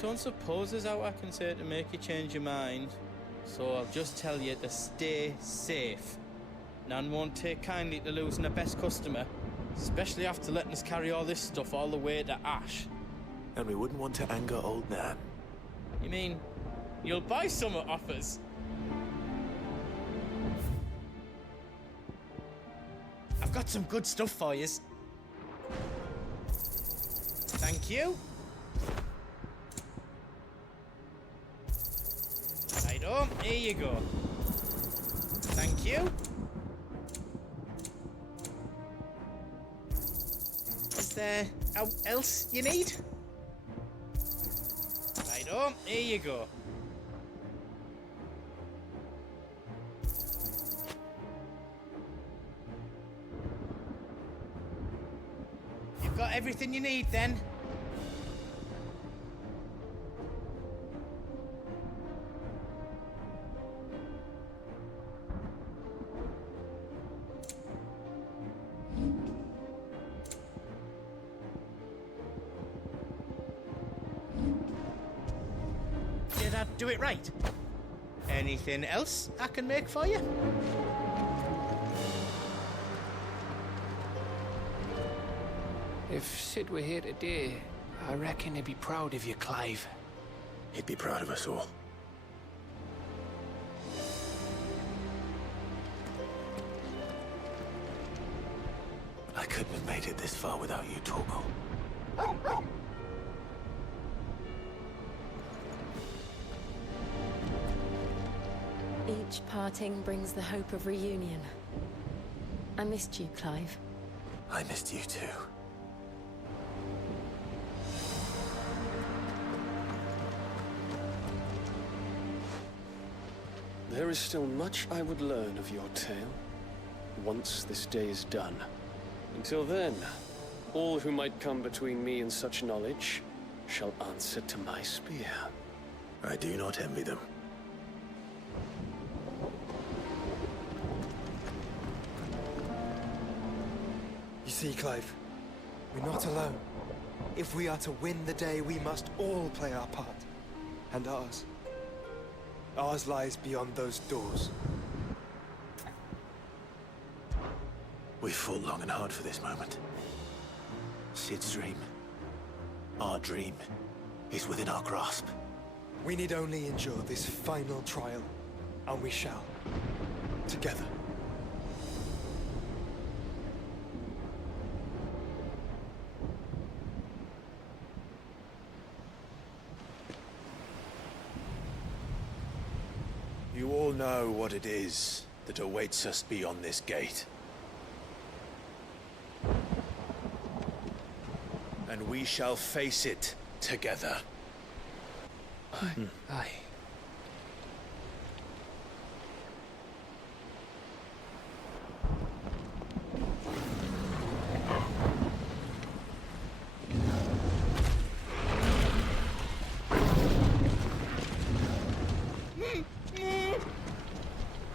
don't suppose there's out I can say to make you change your mind. So I'll just tell you to stay safe. Nan won't take kindly to losing her best customer, especially after letting us carry all this stuff all the way to Ash. And we wouldn't want to anger old Nan. You mean you'll buy some off us? I've got some good stuff for yous. Thank you. Right on, here you go. Thank you. Is there else you need? Right on, here you go. You've got everything you need then? Did I do it right? Anything else I can make for you? If Sid were here today, I reckon he'd be proud of you, Clive. He'd be proud of us all. I couldn't have made it this far without you, Torgal. Each parting brings the hope of reunion. I missed you, Clive. I missed you too. There is still much I would learn of your tale, once this day is done. Until then, all who might come between me and such knowledge shall answer to my spear. I do not envy them. You see, Clive, we're not alone. If we are to win the day, we must all play our part. And ours lies beyond those doors. We fought long and hard for this moment. Sid's dream, our dream, is within our grasp. We need only endure this final trial, and we shall. Together. You all know what it is that awaits us beyond this gate. And we shall face it together. Aye.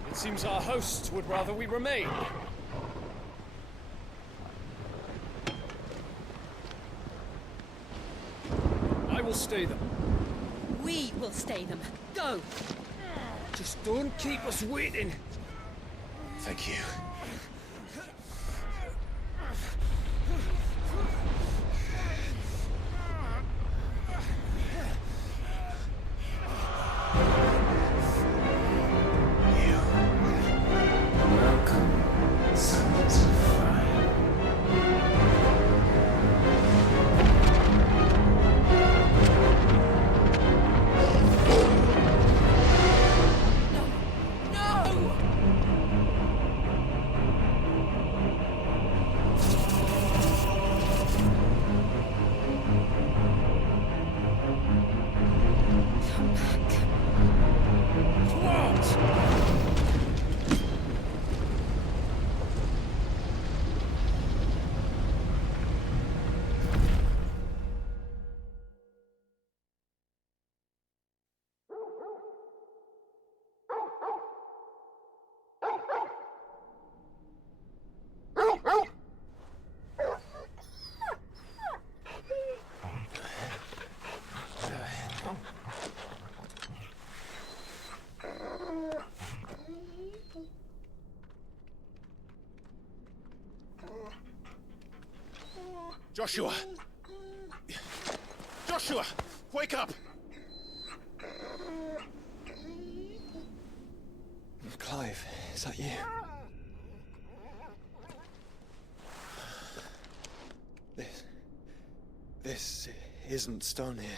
It seems our hosts would rather we remain. I will stay them. We will stay them. Go! Just don't keep us waiting. Thank you. Joshua! Joshua! Wake up! Clive, is that you? This isn't stone here.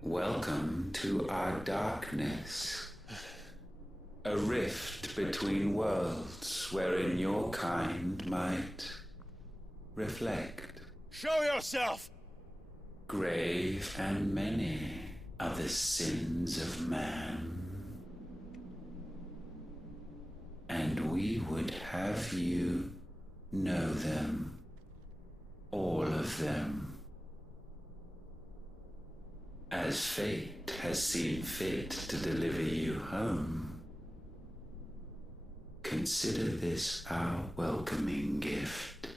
Welcome to our darkness. A rift between worlds wherein your kind might reflect. Show yourself! Grave and many are the sins of man. And we would have you know them, all of them. As fate has seen fit to deliver you home, consider this our welcoming gift.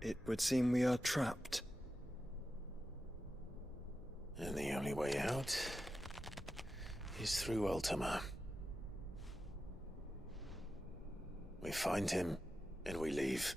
It would seem we are trapped. And the only way out is through Ultima. We find him, and we leave.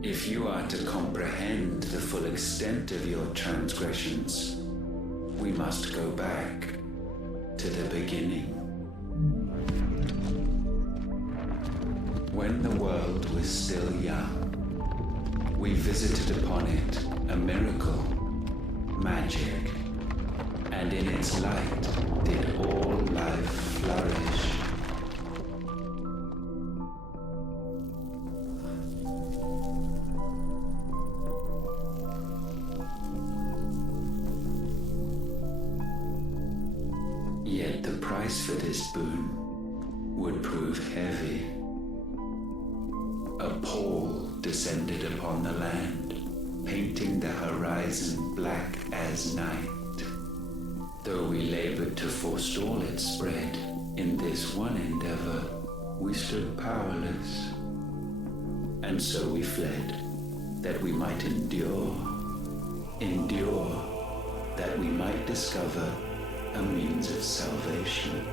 If you are to comprehend the full extent of your transgressions, we must go back to the beginning. When the world was still young, we visited upon it a miracle, magic, and in its light did all life flourish. Yet the price for this boon would prove heavy. A pall descended upon the land, painting the horizon black as night. Though we labored to forestall its spread, in this one endeavor we stood powerless. And so we fled, that we might endure, that we might discover a means of salvation.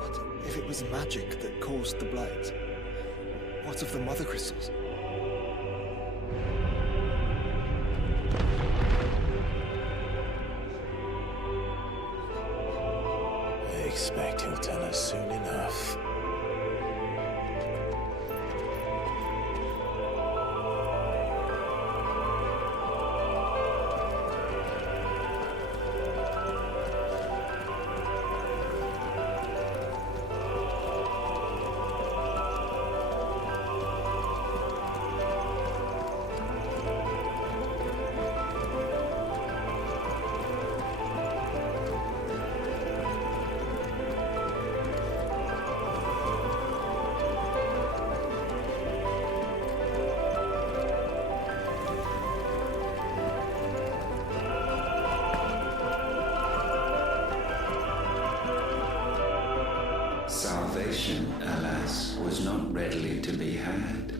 But if it was magic that caused the blight, what of the mother crystals? I expect he'll tell us soon enough. Salvation, alas, was not readily to be had.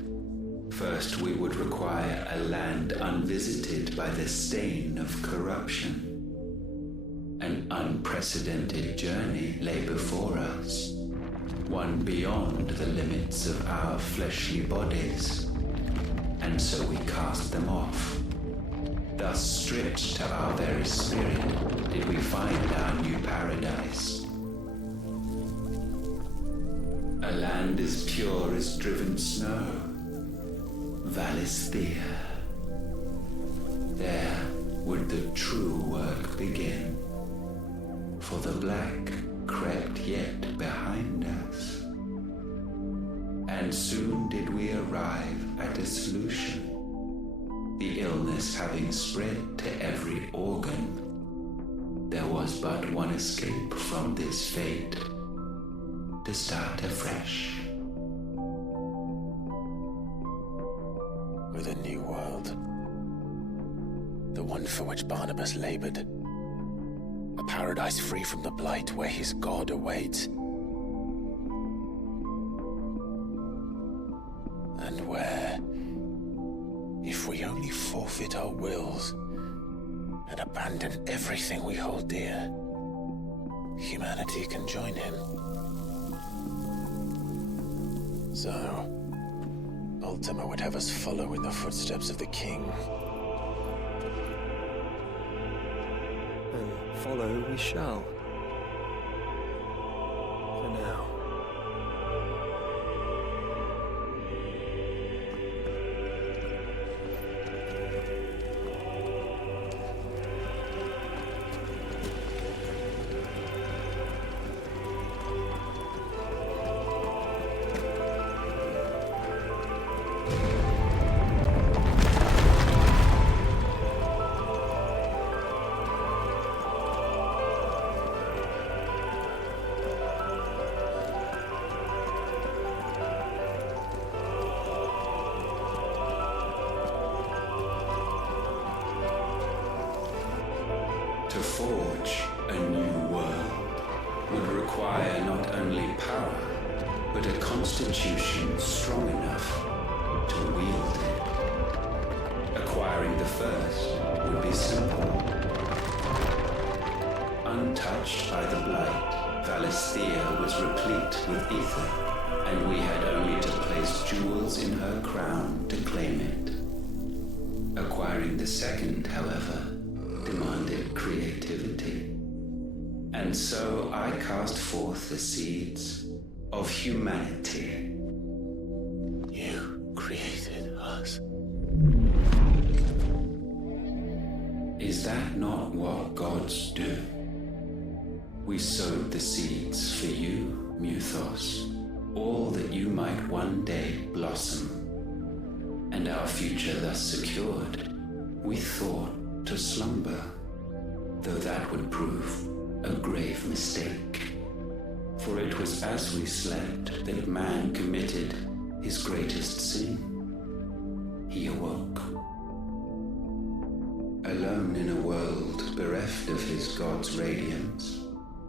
First, we would require a land unvisited by the stain of corruption. An unprecedented journey lay before us, one beyond the limits of our fleshly bodies. And so we cast them off. Thus, stripped to our very spirit, did we find our new paradise. A land as pure as driven snow, Valisthea. There, would the true work begin. For the black crept yet behind us. And soon did we arrive at a solution. The illness having spread to every organ, there was but one escape from this fate, to start afresh. With a new world. The one for which Barnabas labored. A paradise free from the blight where his God awaits. And where, if we only forfeit our wills and abandon everything we hold dear, humanity can join him. So, Ultima would have us follow in the footsteps of the king. And follow we shall. For now. To forge a new world would require not only power, but a constitution strong enough to wield it. Acquiring the first would be simple. Untouched by the blight, Valisthea was replete with ether, and we had only to place jewels in her crown to claim it. Acquiring the second, however, demanded creativity. And so I cast forth the seeds of humanity. You created us. Is that not what gods do? We sowed the seeds for you, Muthos, all that you might one day blossom. And our future thus secured, we thought to slumber, though that would prove a grave mistake. For it was as we slept that man committed his greatest sin. He awoke. Alone in a world bereft of his God's radiance,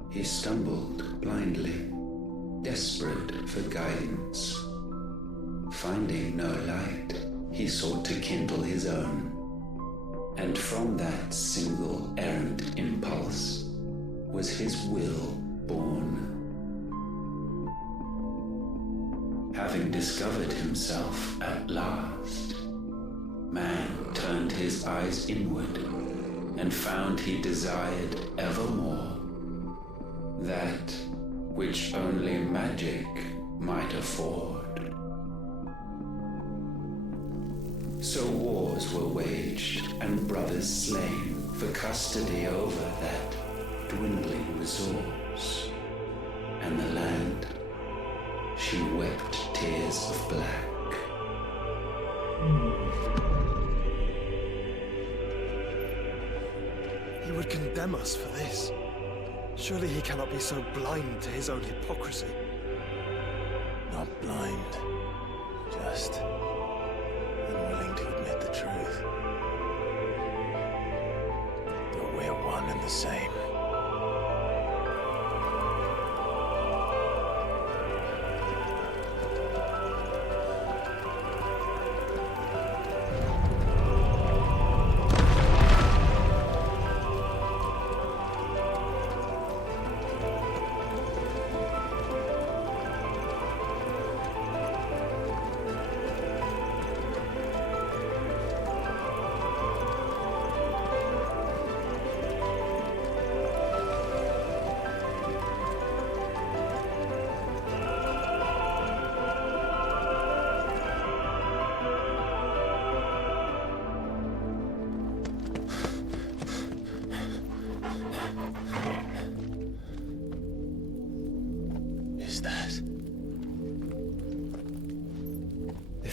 he stumbled blindly, desperate for guidance. Finding no light, he sought to kindle his own. And from that single errant impulse was his will born. Having discovered himself at last, man turned his eyes inward and found he desired evermore that which only magic might afford. So wars were waged and brothers slain for custody over that dwindling resource. And the land, she wept tears of black. He would condemn us for this. Surely he cannot be so blind to his own hypocrisy. Not blind, just unwilling to admit the truth. That we're one and the same.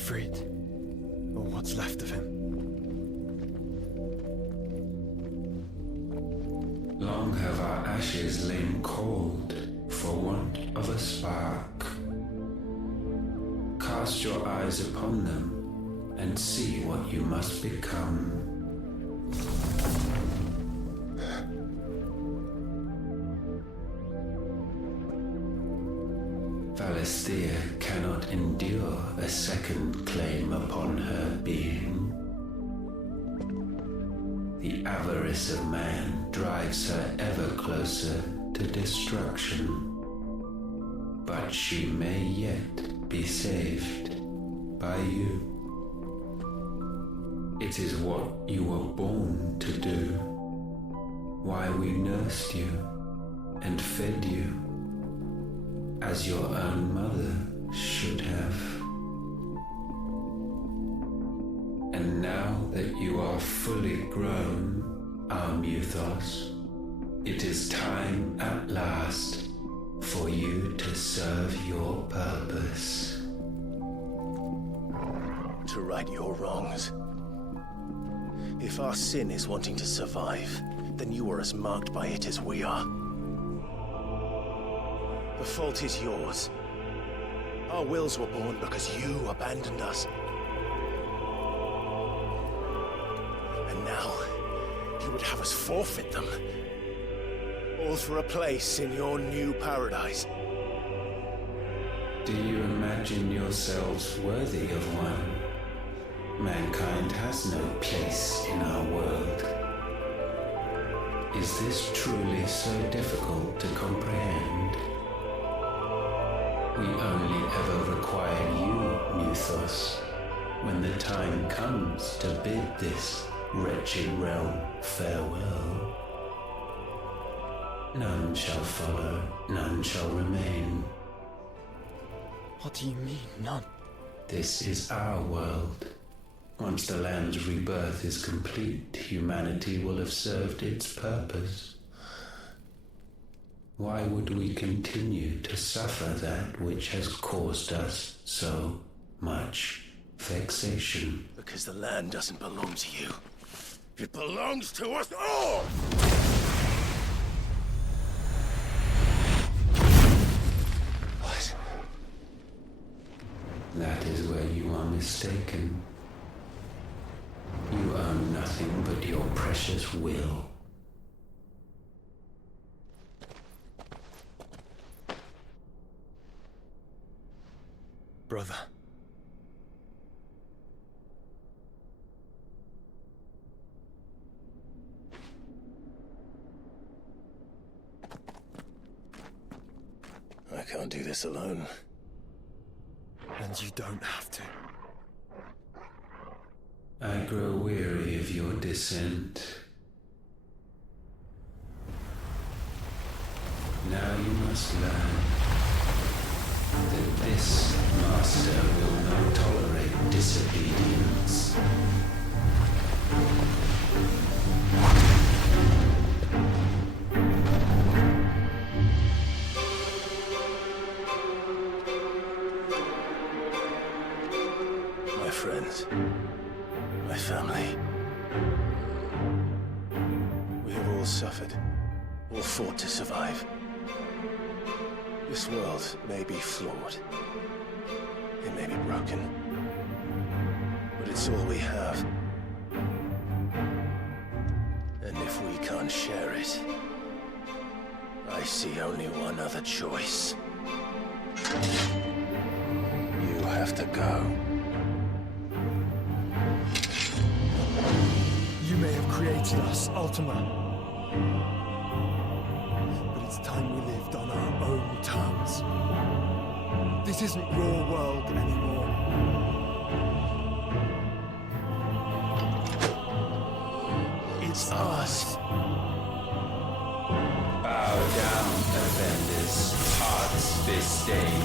Siegfried, or what's left of him. Long have our ashes lain cold for want of a spark. Cast your eyes upon them and see what you must become. Valisthea cannot endure a second claim upon her being. The avarice of man drives her ever closer to destruction. But she may yet be saved by you. It is what you were born to do, why we nursed you and fed you, as your own mother should have. And now that you are fully grown, our Muthos, it is time at last for you to serve your purpose. To right your wrongs. If our sin is wanting to survive, then you are as marked by it as we are. The fault is yours. Our wills were born because you abandoned us. And now, you would have us forfeit them. All for a place in your new paradise. Do you imagine yourselves worthy of one? Mankind has no place in our world. Is this truly so difficult to comprehend? We only ever require you, Muthos, when the time comes to bid this wretched realm farewell. None shall follow, none shall remain. What do you mean, none? This is our world. Once the land's rebirth is complete, humanity will have served its purpose. Why would we continue to suffer that which has caused us so much vexation? Because the land doesn't belong to you. It belongs to us all! What? That is where you are mistaken. You own nothing but your precious will. Brother. I can't do this alone. And you don't have to. I grow weary of your dissent. Now you must learn that this master will not tolerate disobedience. My friends, my family, we have all suffered, all fought to survive. This world may be flawed, it may be broken, but it's all we have. And if we can't share it, I see only one other choice. You have to go. You may have created us, Ultima. But it's time we lived on our own terms. This isn't your world anymore. It's ours. Bow down, offenders, hearts disdain.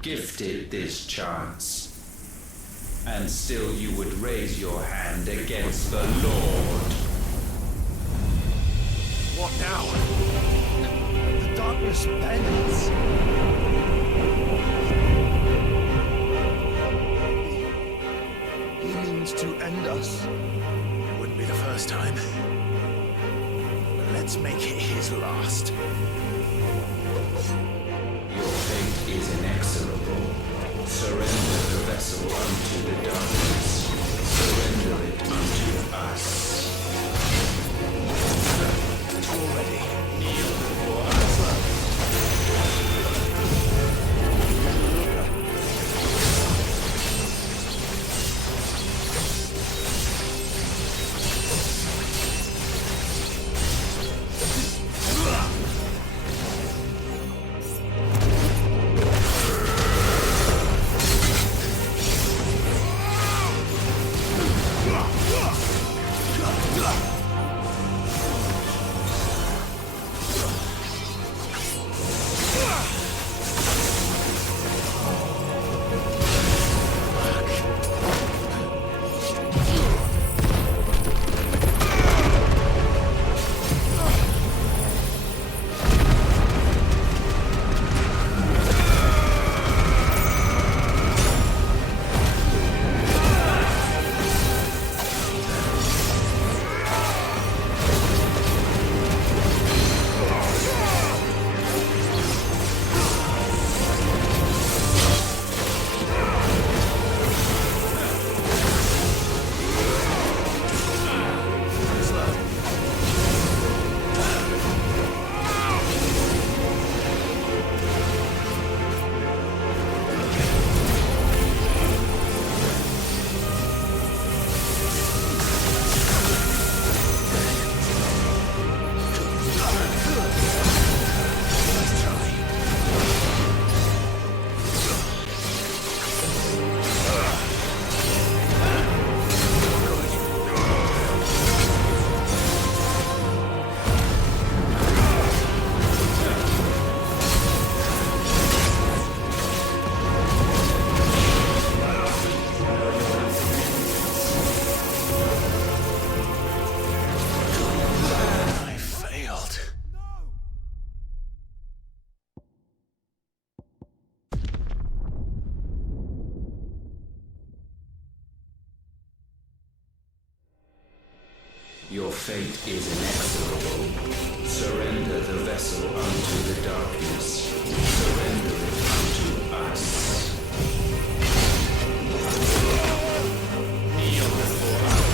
Gifted this chance, and still you would raise your hand against the Lord. What now? The darkness bends. to end us. It wouldn't be the first time. But let's make it his last. Your fate is inexorable. Surrender the vessel unto the darkness. Surrender it unto us. Already. Kneel before us. Your fate is inexorable. Surrender the vessel unto the darkness. Surrender it unto us. Kneel before us.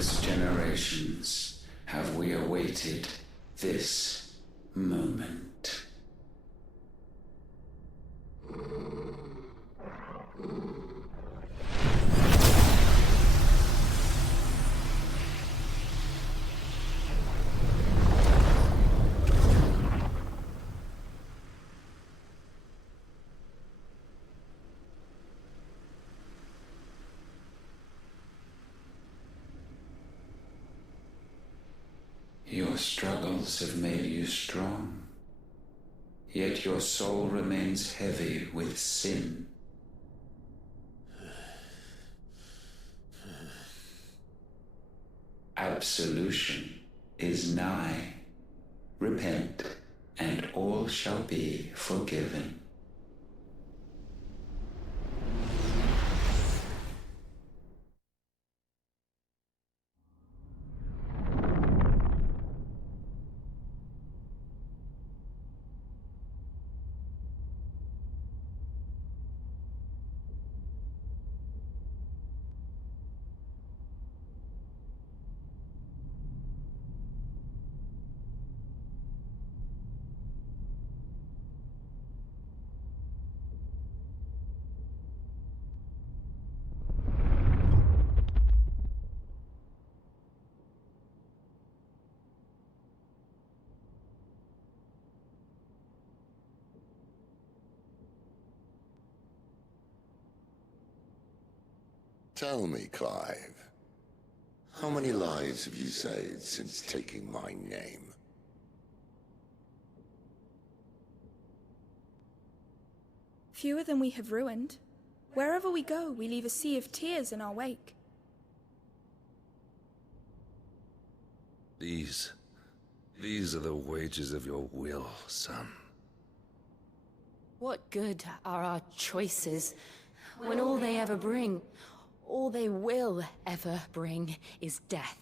countless generations have we awaited this moment. Your struggles have made you strong, yet your soul remains heavy with sin. Absolution is nigh. Repent, and all shall be forgiven. Tell me, Clive, how many lives have you saved since taking my name? Fewer than we have ruined. Wherever we go, we leave a sea of tears in our wake. These are the wages of your will, son. What good are our choices when all they ever bring, all they will ever bring, is death?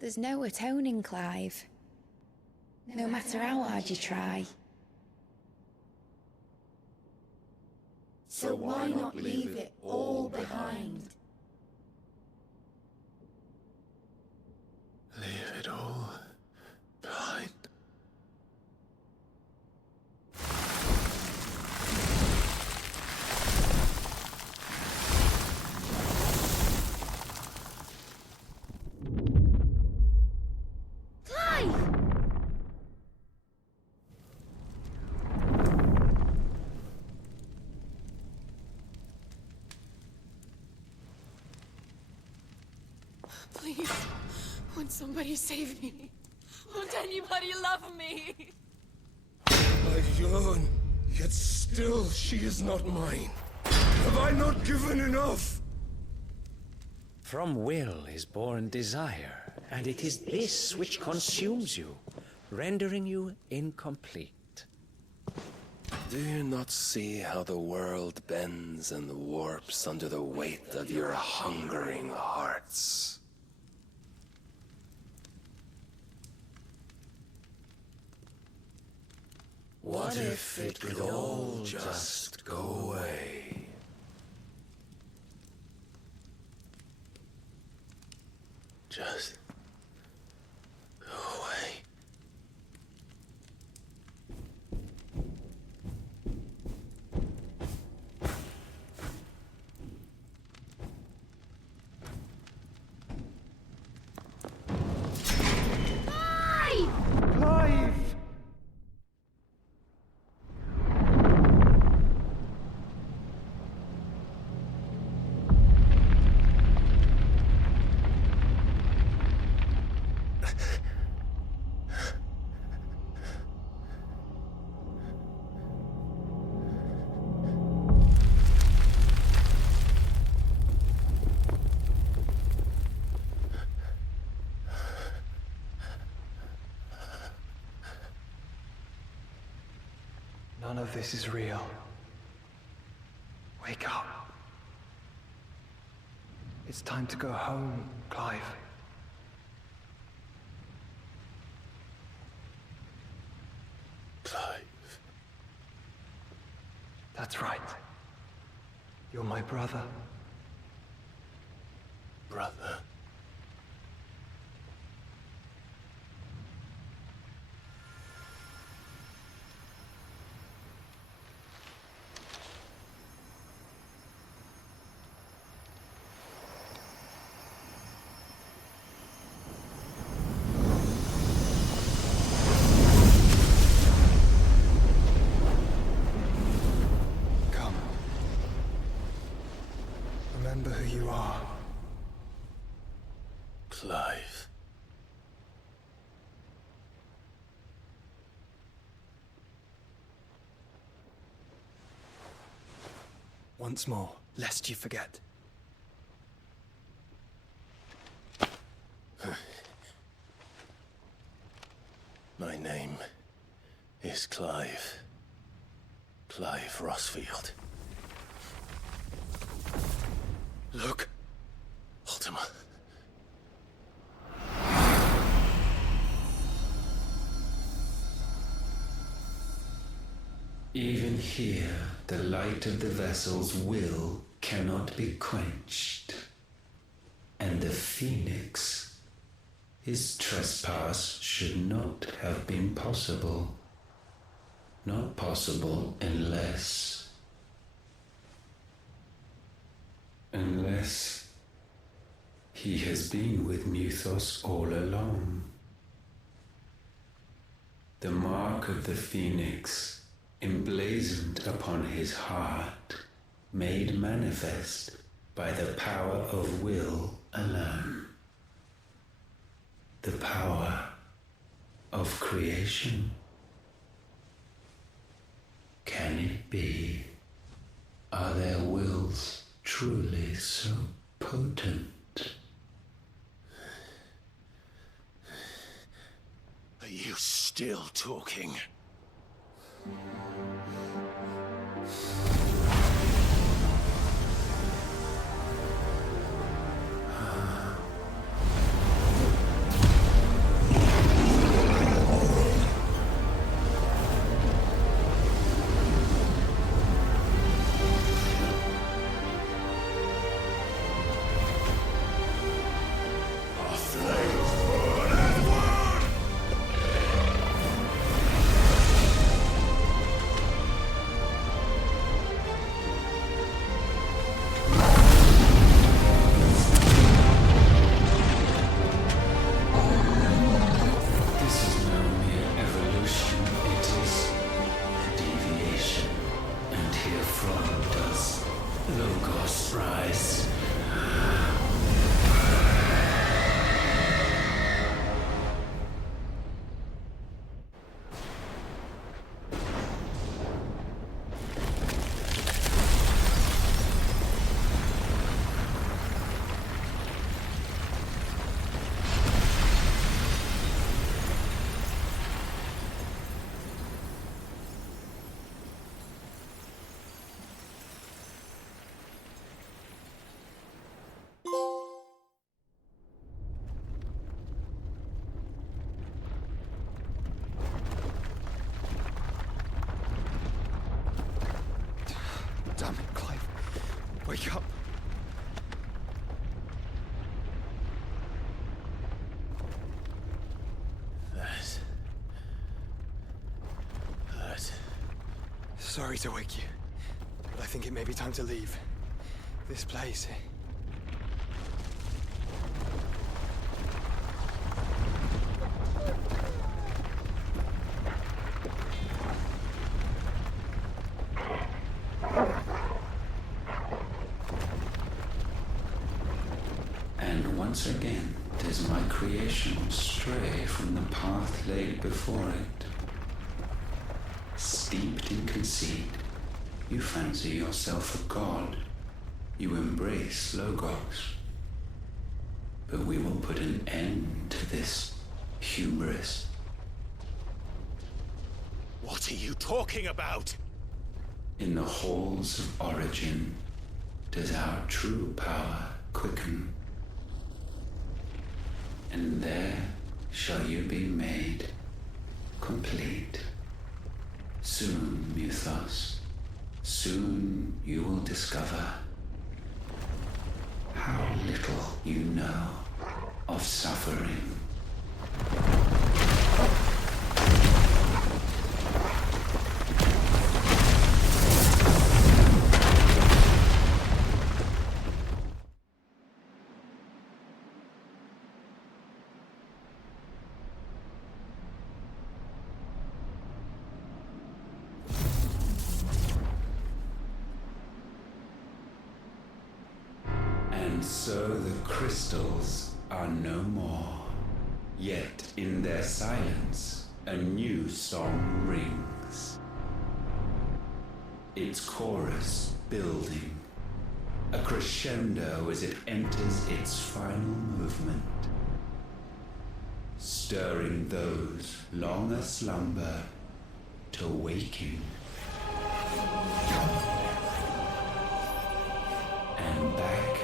There's no atoning, Clive. No matter how hard you try. So why not leave it all behind? Leave it all behind. Please, won't somebody save me? Won't anybody love me? I yearn, yet still she is not mine. Have I not given enough? From will is born desire, and it is this which consumes you, rendering you incomplete. Do you not see how the world bends and warps under the weight of your hungering hearts? What if it could all just go away? Just go away. Clive! None of this is real. Wake up. It's time to go home, Clive. Clive. That's right. You're my brother. Brother. once more, lest you forget. My name is Clive. Clive Rosfild. Look, Ultima. Even here, the light of the vessel's will cannot be quenched. And the Phoenix, his trespass should not have been possible. Not possible unless he has been with Muthos all along. The mark of the Phoenix, emblazoned upon his heart, made manifest by the power of will alone. The power of creation. Can it be? Are their wills truly so potent? Are you still talking? Damn it, Clive. Wake up. That. Sorry to wake you, but I think it may be time to leave. This place. Once again, does my creation stray from the path laid before it? Steeped in conceit, you fancy yourself a god. You embrace Logos. But we will put an end to this hubris. What are you talking about? In the halls of origin, does our true power quicken? And there shall you be made complete. Soon, Muthos, soon you will discover how little you know of suffering. And so the crystals are no more. Yet in their silence, a new song rings. its chorus building, a crescendo as it enters its final movement, stirring those long aslumber to waking, and back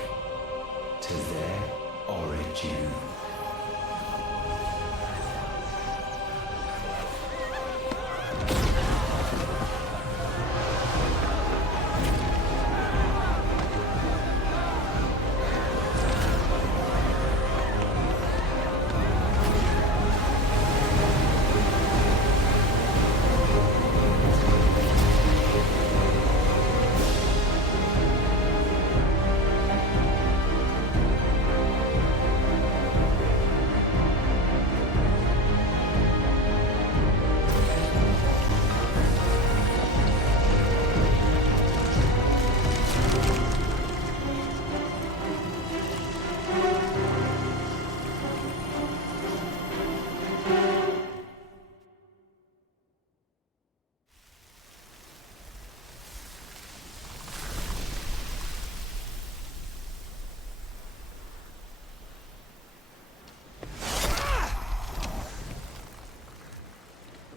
to their origin.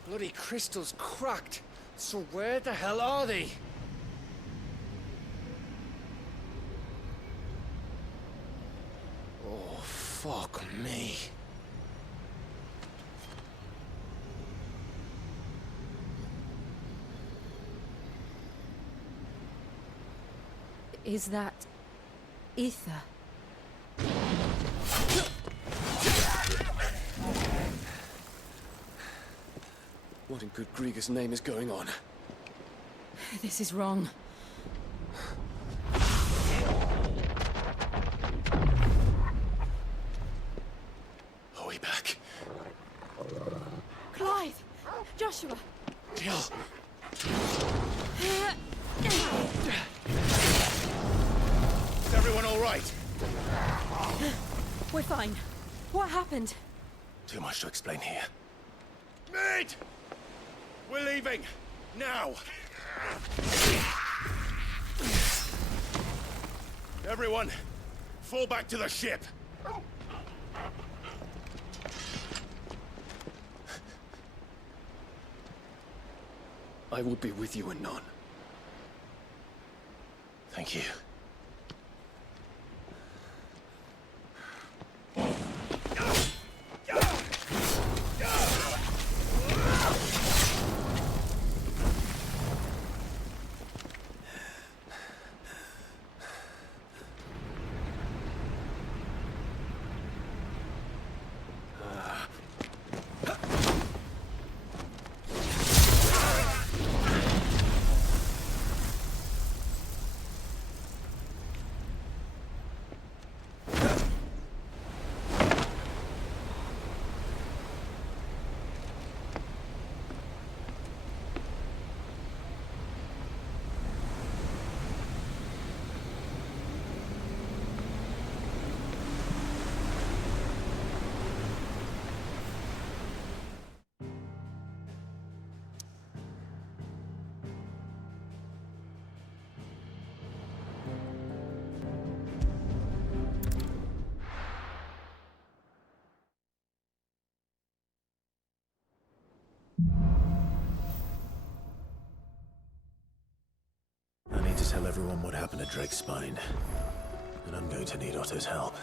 Bloody crystal's cracked. So where the hell are they? Oh, fuck me. Is that ether? What in good Grieger's name is going on? This is wrong. Are we back? Clive! Joshua! Jill! Is everyone all right? We're fine. What happened? Too much to explain here. Mate! We're leaving! Now! Everyone, fall back to the ship! I will be with you anon. Thank you. I need to tell everyone what happened at Drake's Spine, and I'm going to need Otto's help.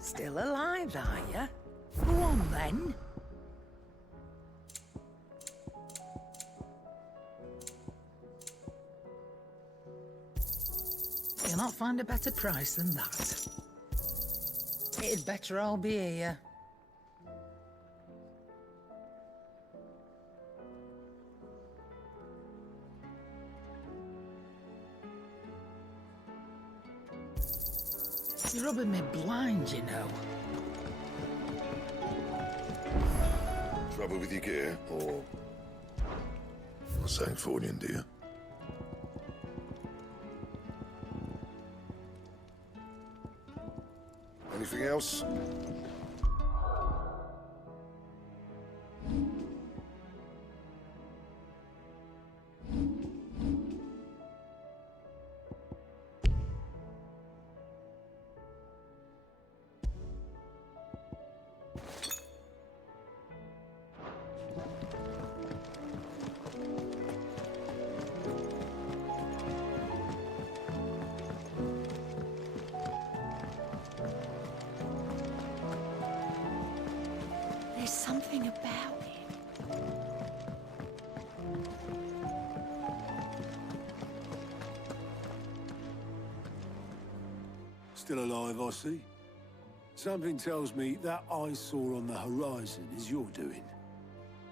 Still alive, are ya? Go on, then. You'll not find a better price than that. It'd better all be here. You're rubbing me blind, you know. Trouble with your gear, or something Fordian, do you? Anything else? There's something about it. Still alive, I see. Something tells me that eyesore on the horizon is your doing.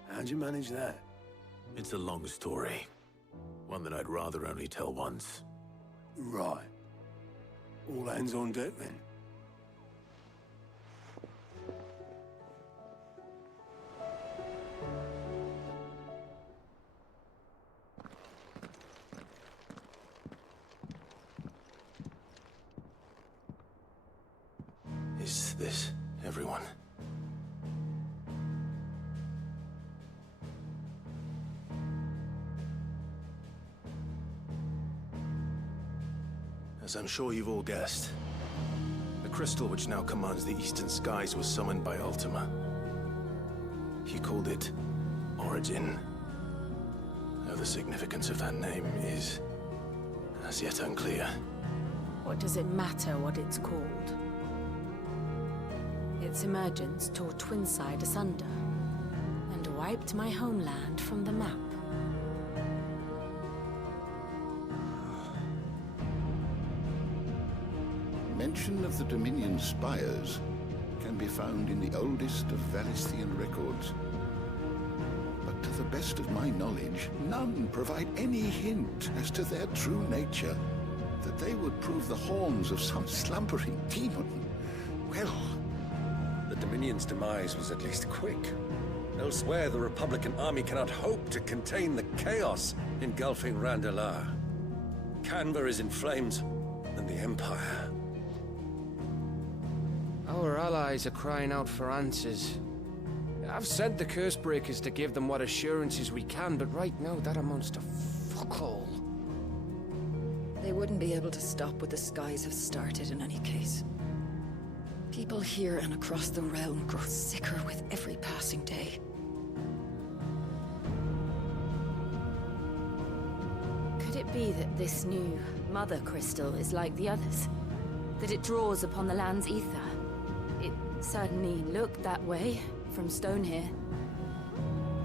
How'd you manage that? It's a long story. One that I'd rather only tell once. Right. All hands on deck, then. Is this everyone? As I'm sure you've all guessed, the crystal which now commands the eastern skies was summoned by Ultima. He called it Origin. Though the significance of that name is as yet unclear. What does it matter what it's called? Its emergence tore Twinside asunder and wiped my homeland from the map. Mention of the Dominion spires can be found in the oldest of Valisthian records. But to the best of my knowledge, none provide any hint as to their true nature. That they would prove the horns of some slumbering demon. Well, the Dominion's demise was at least quick. Elsewhere, the Republican army cannot hope to contain the chaos engulfing Randalar. Canberra is in flames, and the Empire. Our allies are crying out for answers. I've sent the Cursebreakers to give them what assurances we can, but right now that amounts to fuck all. They wouldn't be able to stop what the skies have started in any case. People here and across the realm grow sicker with every passing day. Could it be that this new Mother Crystal is like the others? That it draws upon the land's ether? It certainly looked that way from stone here.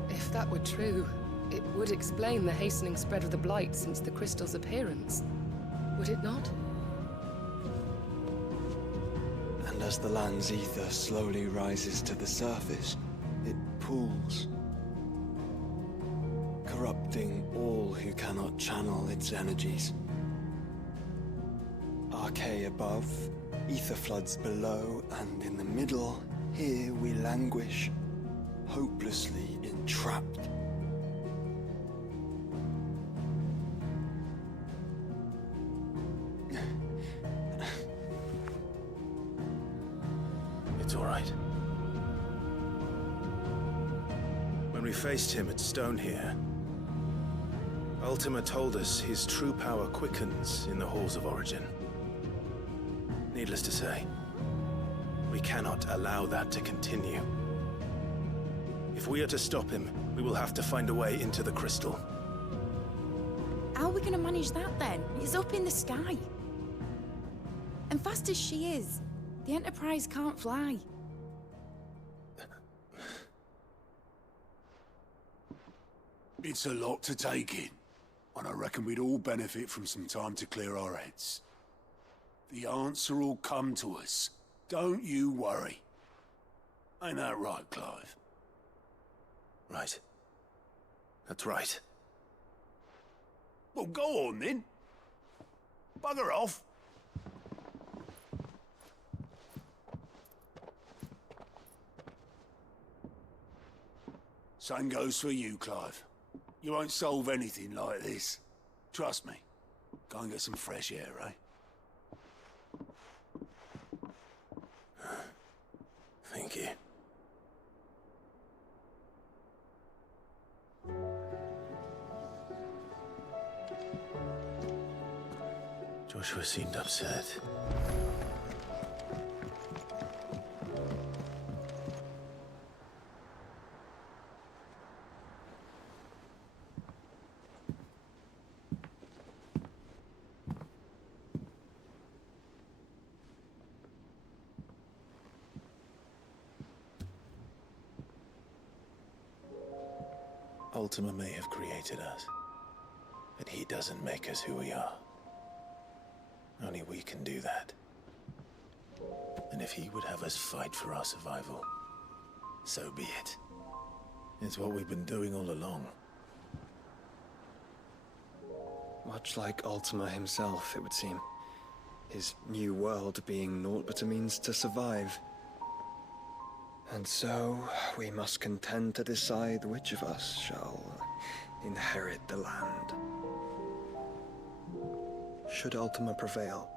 If that were true, it would explain the hastening spread of the Blight since the crystal's appearance. Would it not? And as the land's ether slowly rises to the surface, it pools, corrupting all who cannot channel its energies. Archay above, ether floods below, and in the middle, here we languish, hopelessly entrapped. It's all right. When we faced him at Stone here, Ultima told us his true power quickens in the halls of Origin. Needless to say, we cannot allow that to continue. If we are to stop him, we will have to find a way into the crystal. How are we going to manage that then? It's up in the sky. And fast as she is, the Enterprise can't fly. It's a lot to take in, and I reckon we'd all benefit from some time to clear our heads. The answer will come to us. Don't you worry. Ain't that right, Clive? Right. That's right. Well, go on then. Bugger off. Same goes for you, Clive. You won't solve anything like this. Trust me. Go and get some fresh air, eh? Thank you. Joshua seemed upset. Ultima may have created us, but he doesn't make us who we are. Only we can do that. And if he would have us fight for our survival, so be it. It's what we've been doing all along. Much like Ultima himself, it would seem. His new world being naught but a means to survive. And so, we must contend to decide which of us shall inherit the land. Should Ultima prevail,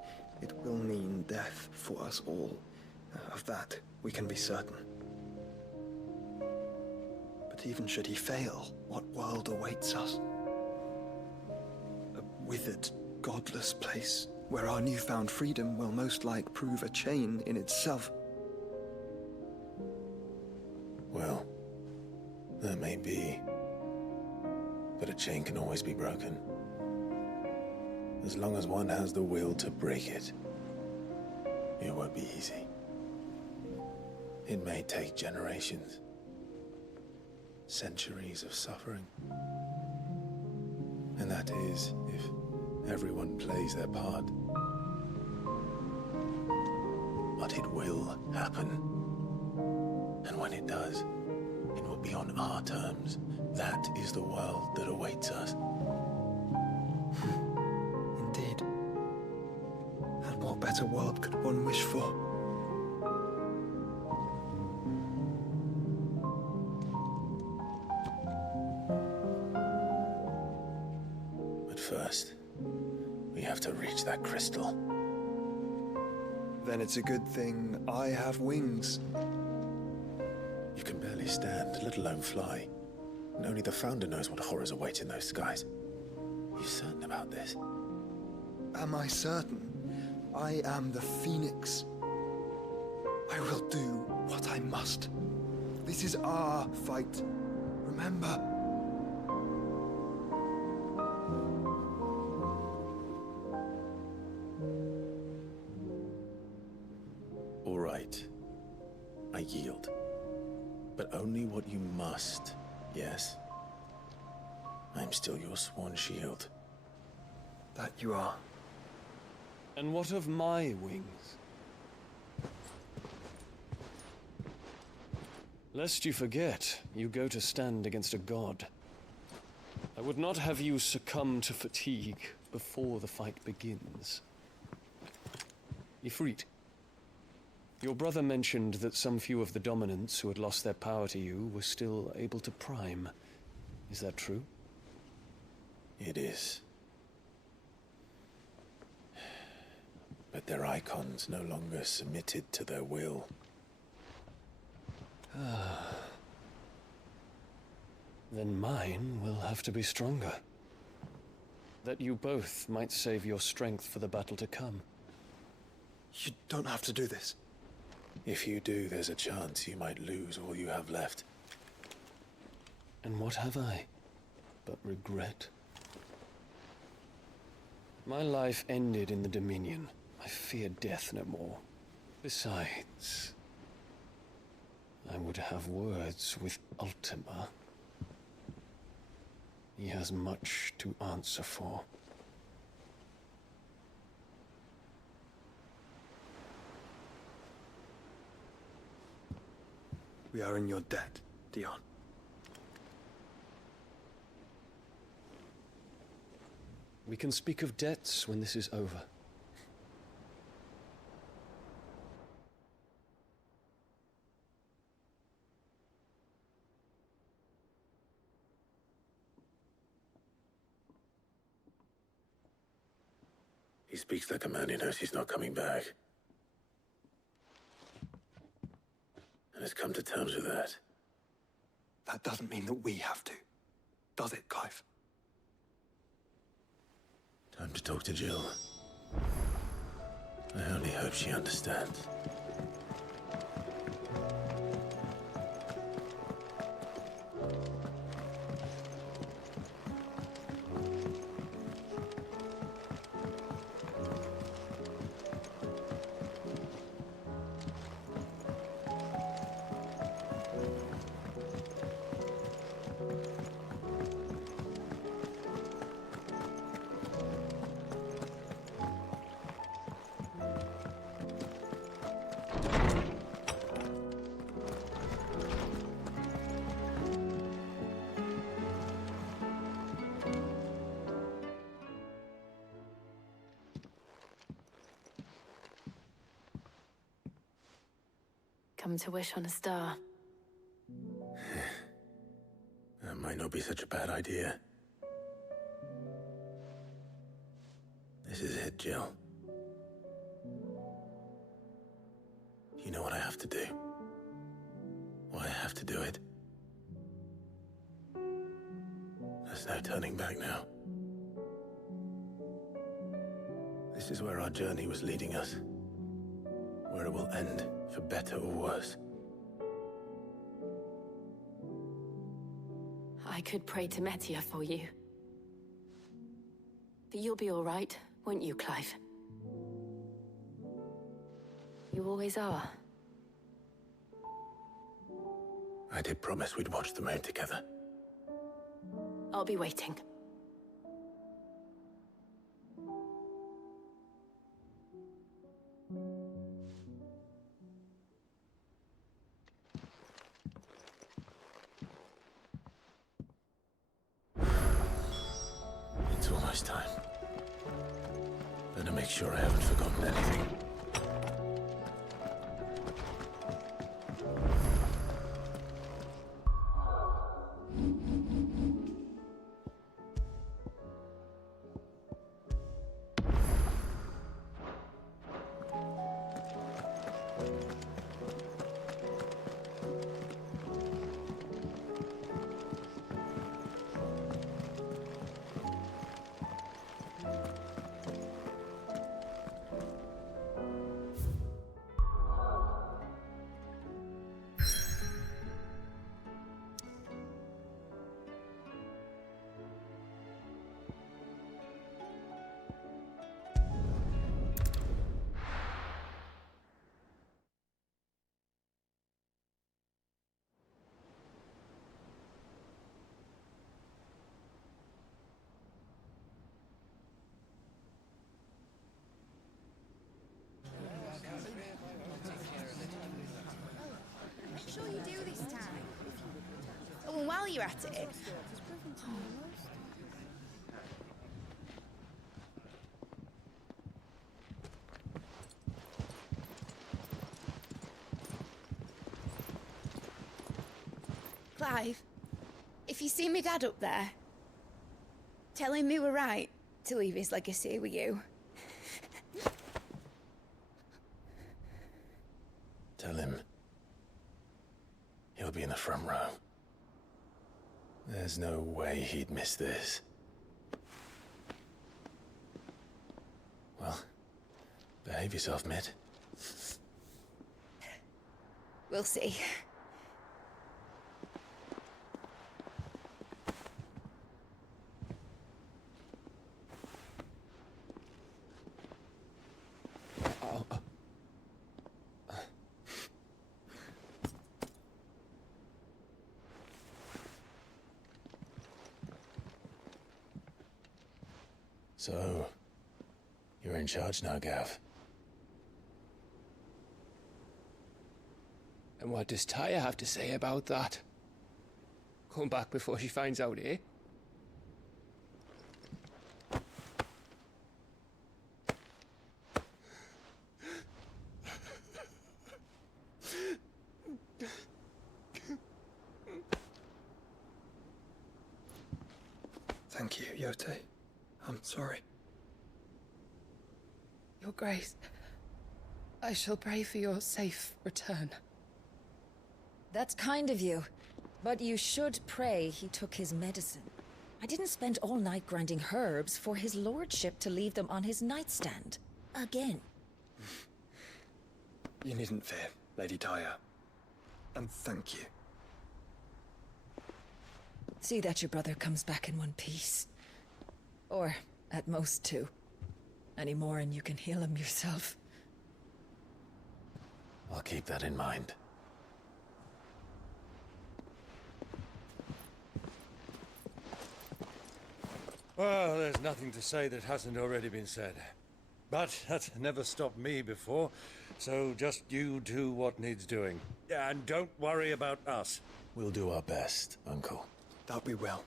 it will mean death for us all. Of that, we can be certain. But even should he fail, what world awaits us? A withered, godless place, where our newfound freedom will most like prove a chain in itself. Well, that may be, but a chain can always be broken. As long as one has the will to break it, it won't be easy. It may take generations, centuries of suffering. And that is if everyone plays their part. But it will happen. And when it does, it will be on our terms. That is the world that awaits us. Indeed. And what better world could one wish for? But first, we have to reach that crystal. Then it's a good thing I have wings. You can barely stand, let alone fly. And only the Founder knows what horrors await in those skies. Are you certain about this? Am I certain? I am the Phoenix. I will do what I must. This is our fight. Remember? All right. I yield. But only what you must, yes? I'm still your sworn shield. That you are. And what of my wings? Lest you forget, you go to stand against a god. I would not have you succumb to fatigue before the fight begins. Ifrit, your brother mentioned that some few of the dominants who had lost their power to you were still able to prime. Is that true? It is. But their icons no longer submitted to their will. Then mine will have to be stronger. That you both might save your strength for the battle to come. You don't have to do this. If you do, there's a chance you might lose all you have left. And what have I but regret? My life ended in the Dominion. I fear death no more. Besides, I would have words with Ultima. He has much to answer for. We are in your debt, Dion. We can speak of debts when this is over. He speaks like a man who knows he's not coming back. Let's come to terms with that. That doesn't mean that we have to, does it, Clive? Time to talk to Jill. I only hope she understands. Come to wish on a star. That might not be such a bad idea. This is it, Jill. You know what I have to do. Why I have to do it. There's no turning back now. This is where our journey was leading us. Where it will end, for better or worse. I could pray to Metia for you. But you'll be all right, won't you, Clive? You always are. I did promise we'd watch the moon together. I'll be waiting. It's almost time. Better make sure I haven't forgotten anything. Make sure you do this time. Oh, and while you're at it... Clive, if you see me dad up there, tell him we were right to leave his legacy with you. Tell him he'll be in the front row. There's no way he'd miss this. Well, behave yourself, Mitt. We'll see. So, you're in charge now, Gav. And what does Taya have to say about that? Come back before she finds out, eh? Thank you, Yote. I'm sorry. Your Grace, I shall pray for your safe return. That's kind of you. But you should pray he took his medicine. I didn't spend all night grinding herbs for his lordship to leave them on his nightstand. Again. You needn't fear, Lady Daya. And thank you. See that your brother comes back in one piece. Or, at most, two. Any more and you can heal him yourself. I'll keep that in mind. Well, there's nothing to say that hasn't already been said. But that's never stopped me before, so just you do what needs doing. And don't worry about us. We'll do our best, Uncle. That we will.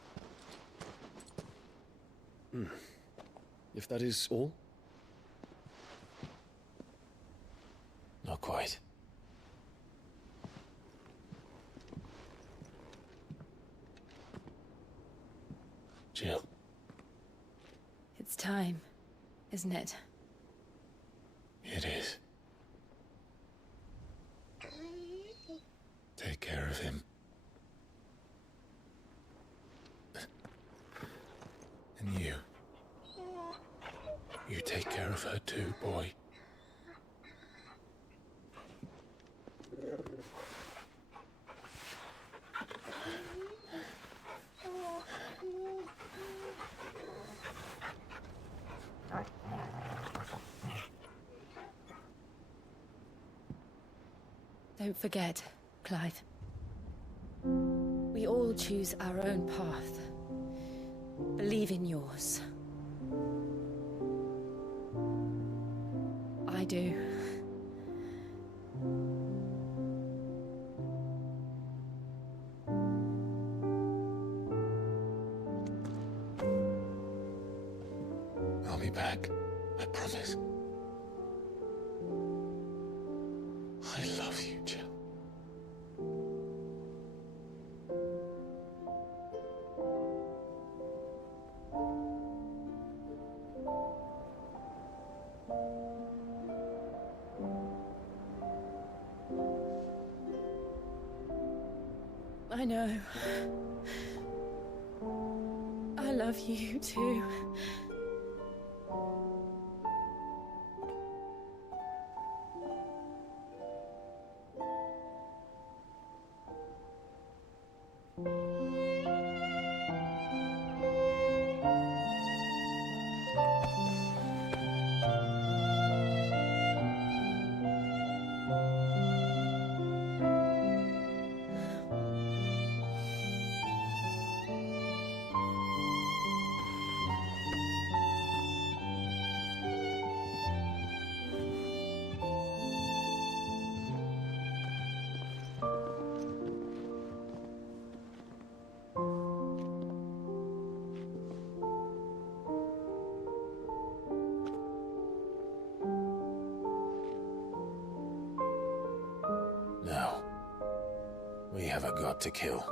If that is all? Not quite. Jill. It's time, isn't it? It is. Take care of him. And you. You take care of her too, boy. Don't forget, Clive. We all choose our own path. Believe in yours. I do. I'll be back. I promise. I love you, Jill. I know. I love you too. Now, we have a god to kill.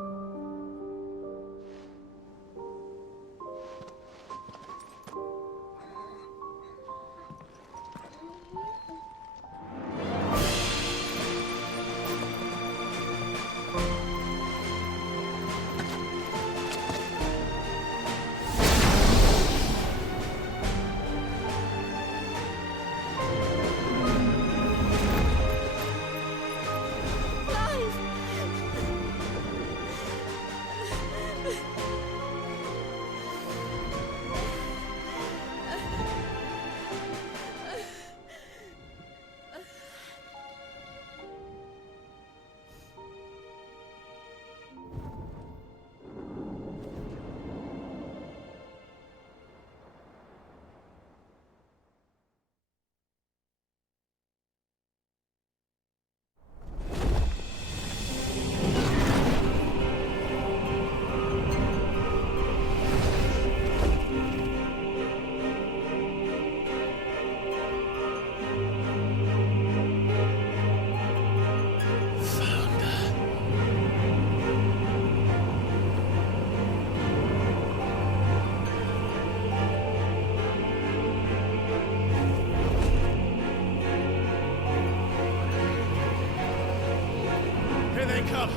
they come.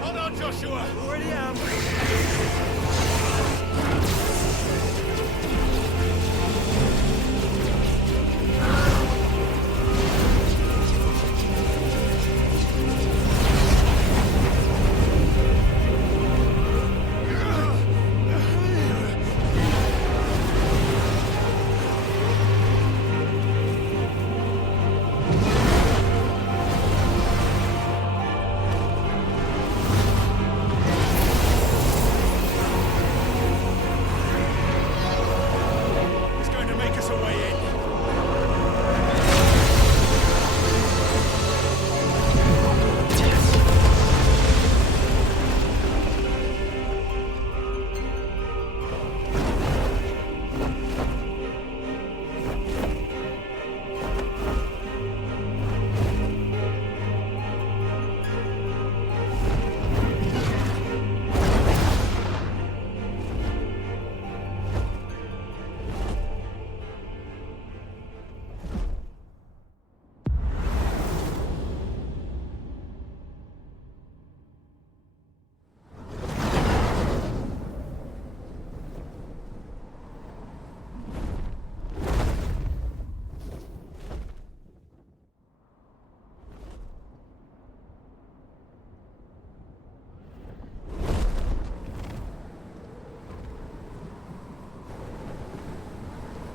Hold on, Joshua. Already am.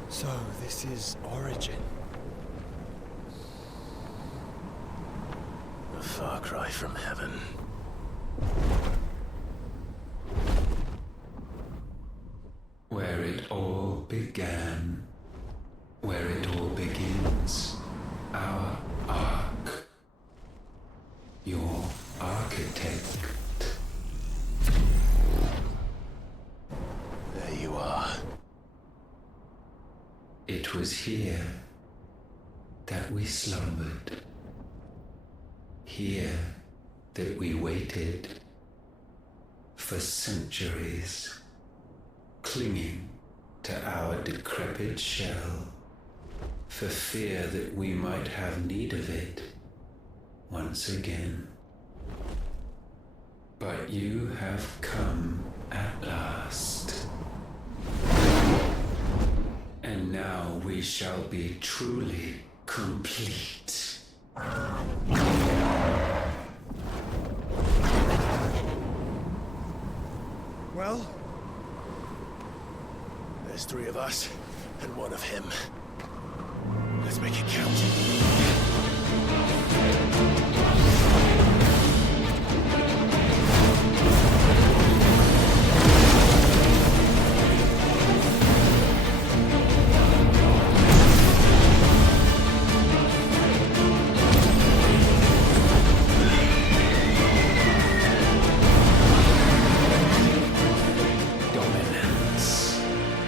So, this is Origin. A far cry from heaven. Where it all began, where it all begins, our arc, your architect. There you are. It was here that we slumbered, here that we waited for centuries, clinging to our decrepit shell, for fear that we might have need of it once again. But you have come at last. And now we shall be truly complete. Well, there's 3 of us and 1 of him. Let's make it count.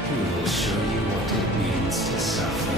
We will show you what it means to suffer.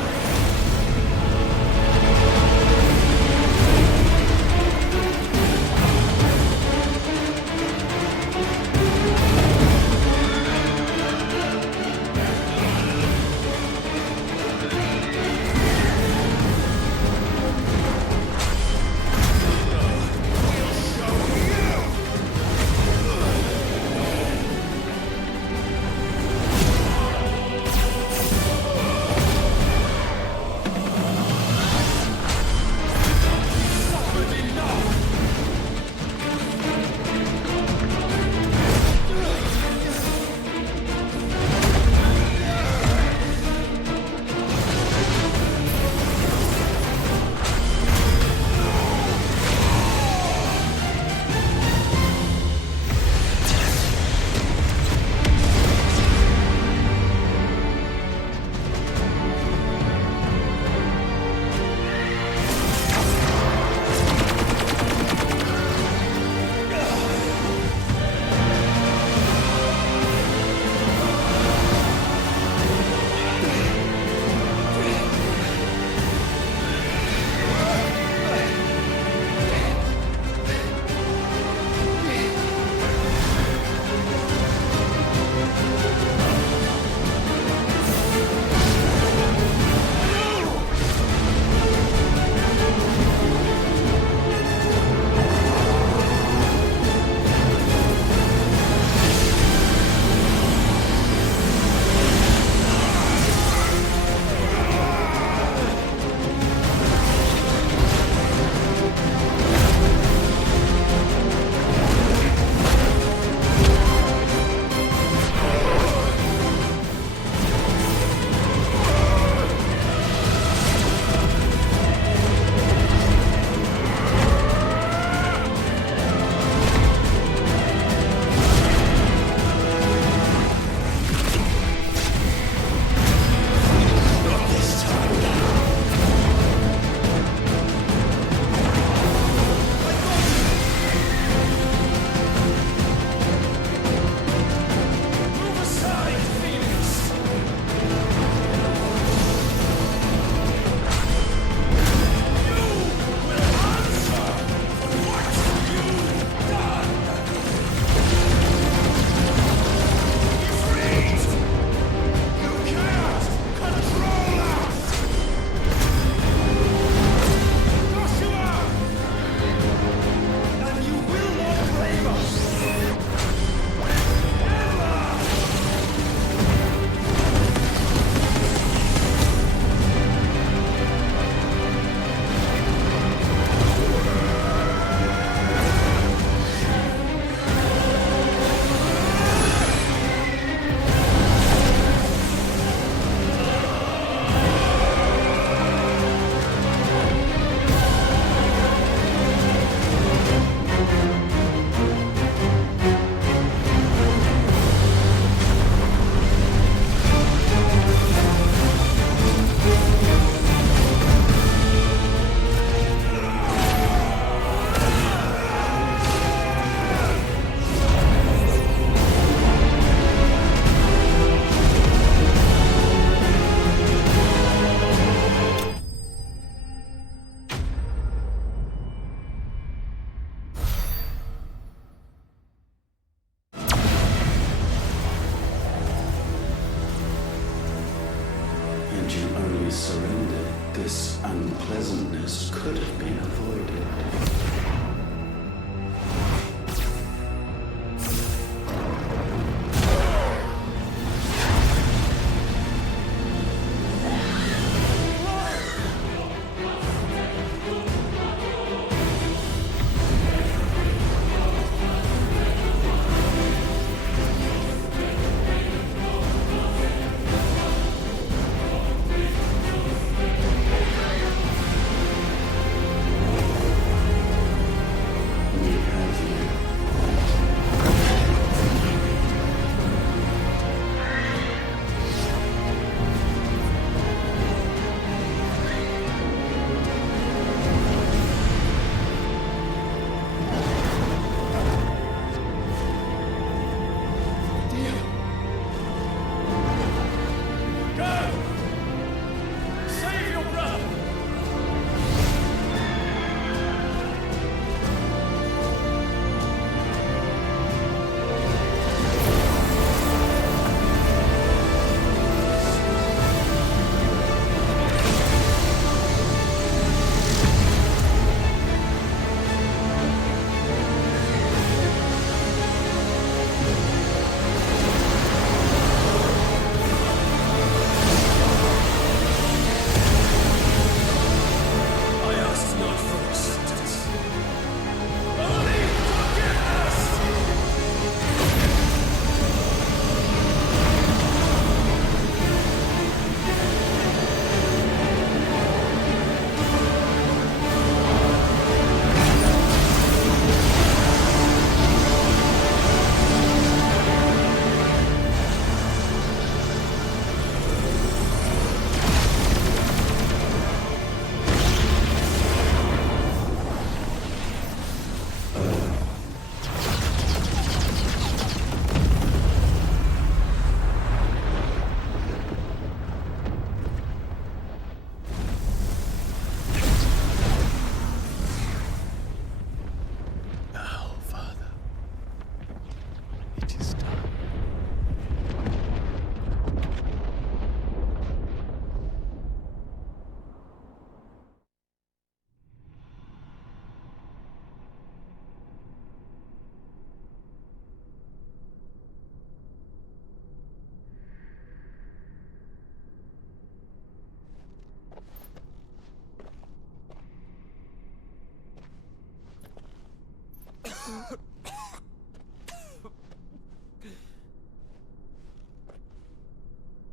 violence could have been avoided.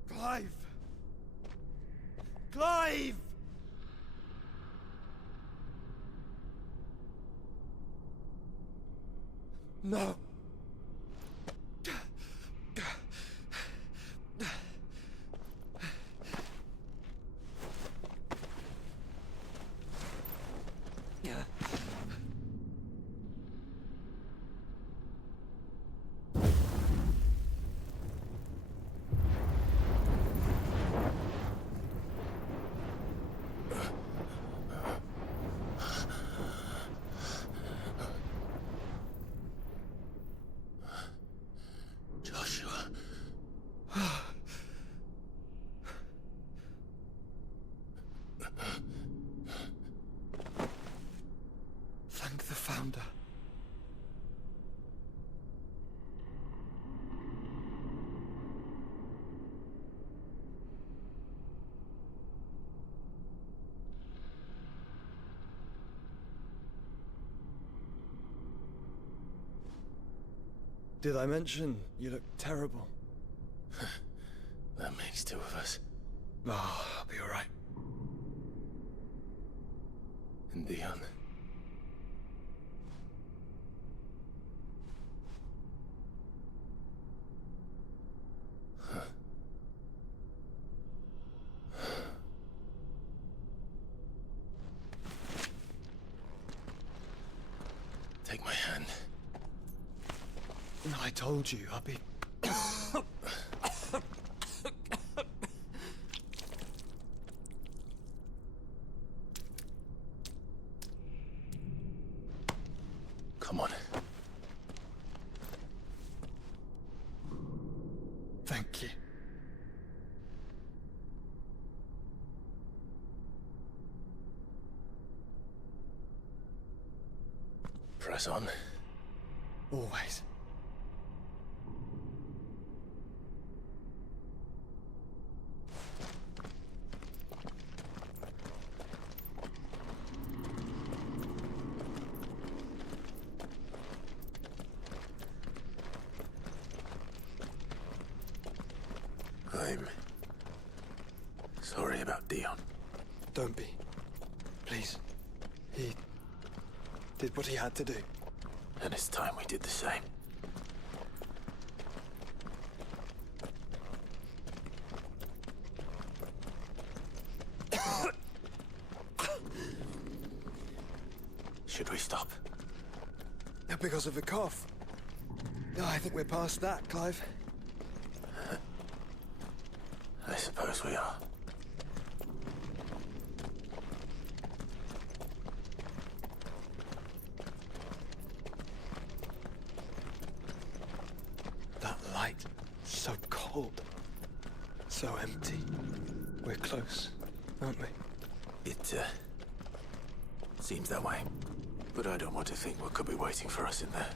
Clive! Clive! No. Thank the Founder. Did I mention you look terrible? That makes two of us. Oh, I'll be alright. And Dion. Take my hand. I told you, I'll be... Come on. Thank you. Press on. Always. I'm sorry about Dion. Don't be. Please. He did what he had to do. And it's time we did the same. Should we stop? Because of the cough. No, I think we're past that, Clive. I suppose we are. That light, so cold. So empty. We're close, aren't we? It, seems that way. But I don't want to think what could be waiting for us in there.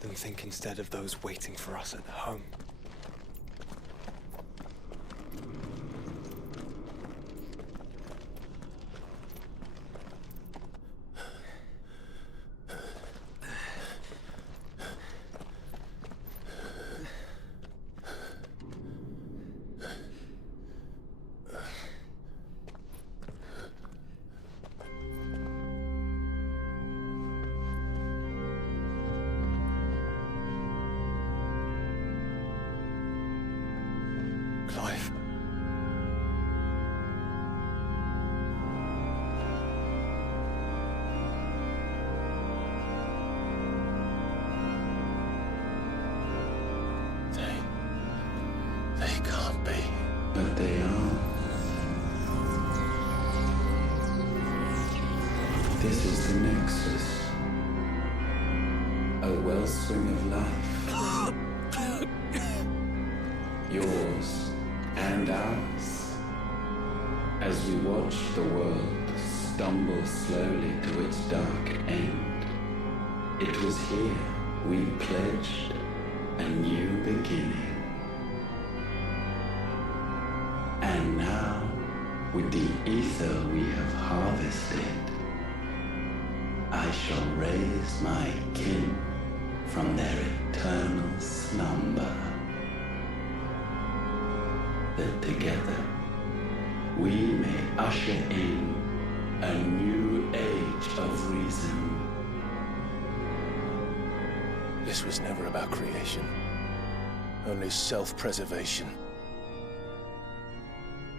Then think instead of those waiting for us at home. Clive. They can't be. But they are. This is the Nexus. A wellspring of life. Yours and ours. As we watch the world stumble slowly to its dark end, it was here we pledged a new beginning. And now, with the ether we have harvested, I shall raise my kin from their eternal slumber. That together we may usher in a new age of reason. This was never about creation. Only self-preservation.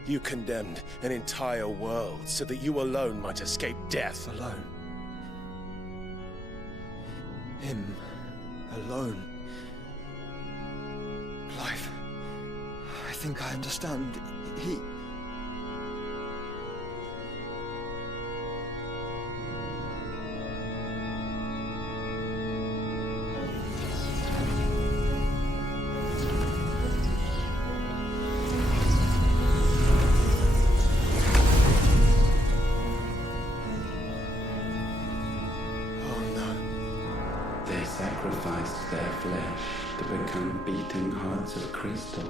You condemned an entire world so that you alone might escape death. Alone. Him. Alone. Clive. I think I understand. He... They sacrificed their flesh to become beating hearts of crystal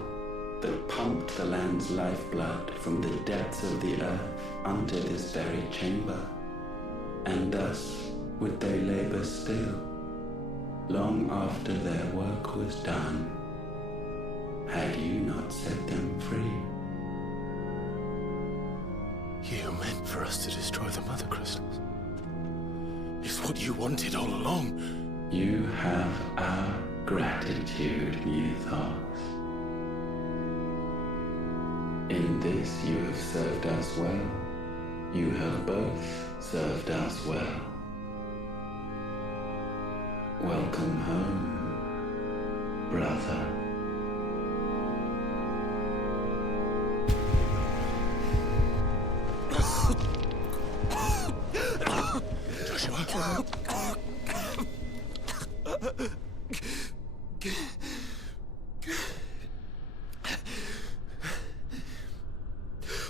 that pumped the land's lifeblood from the depths of the earth unto this very chamber. And thus would they labor still, long after their work was done, had you not set them free. You meant for us to destroy the mother crystals. It's what you wanted all along. You have our gratitude, Muthos. In this you have served us well. You have both served us well. Welcome home, brother. Joshua.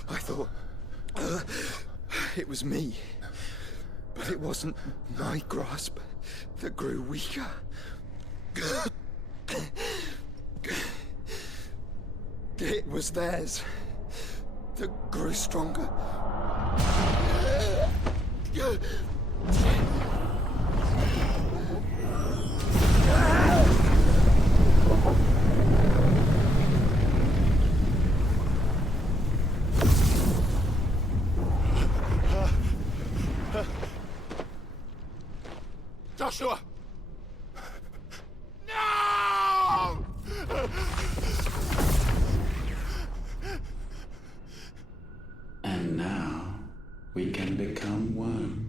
I thought... it was me. But it wasn't my grasp that grew weaker. It was theirs that grew stronger. Joshua! No! And now we can become one.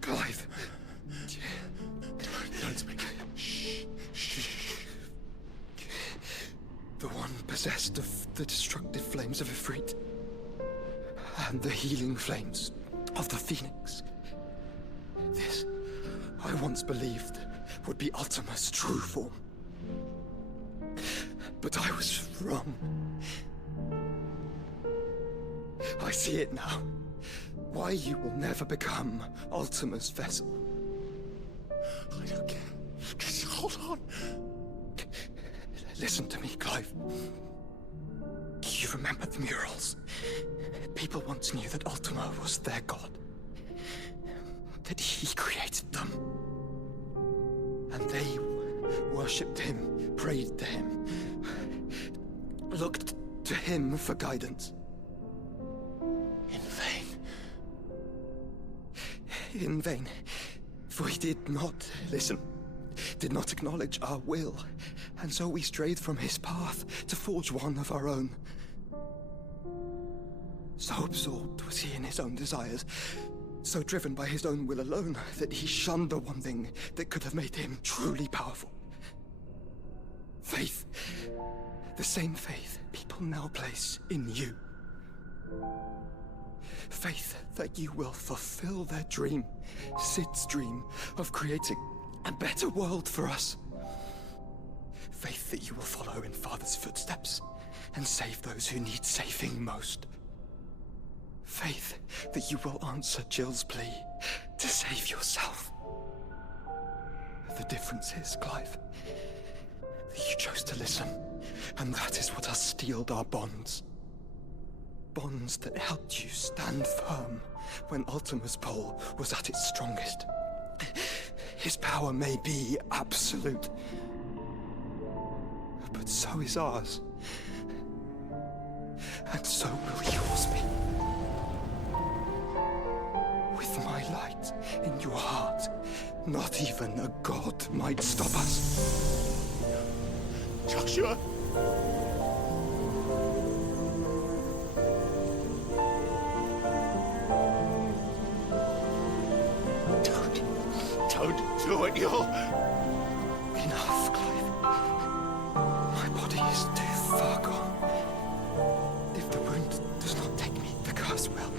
Clive. Don't speak. Shh. The one possessed of the destructive flames of Ifrit and the healing flames of the Phoenix. This, I once believed, would be Ultima's true form. But I was wrong. I see it now. Why you will never become Ultima's vessel. I don't care. Just hold on. Listen to me, Clive. You remember the murals? People once knew that Ultima was their god. That he created them. And they worshipped him, prayed to him, looked to him for guidance. In vain. In vain. For he did not listen, did not acknowledge our will, and so we strayed from his path to forge one of our own. So absorbed was he in his own desires, so driven by his own will alone, that he shunned the one thing that could have made him truly powerful. Faith. The same faith people now place in you. Faith that you will fulfill their dream, Sid's dream, of creating a better world for us. Faith that you will follow in Father's footsteps and save those who need saving most. Faith that you will answer Jill's plea to save yourself. The difference is, Clive, that you chose to listen, and that is what has steeled our bonds. Bonds that helped you stand firm when Ultima's pull was at its strongest. His power may be absolute, but so is ours. And so will yours be. With my light in your heart, not even a god might stop us. Joshua! Don't do it, you'll... Enough, Clive. My body is too far gone. If the wound does not take me, the curse will.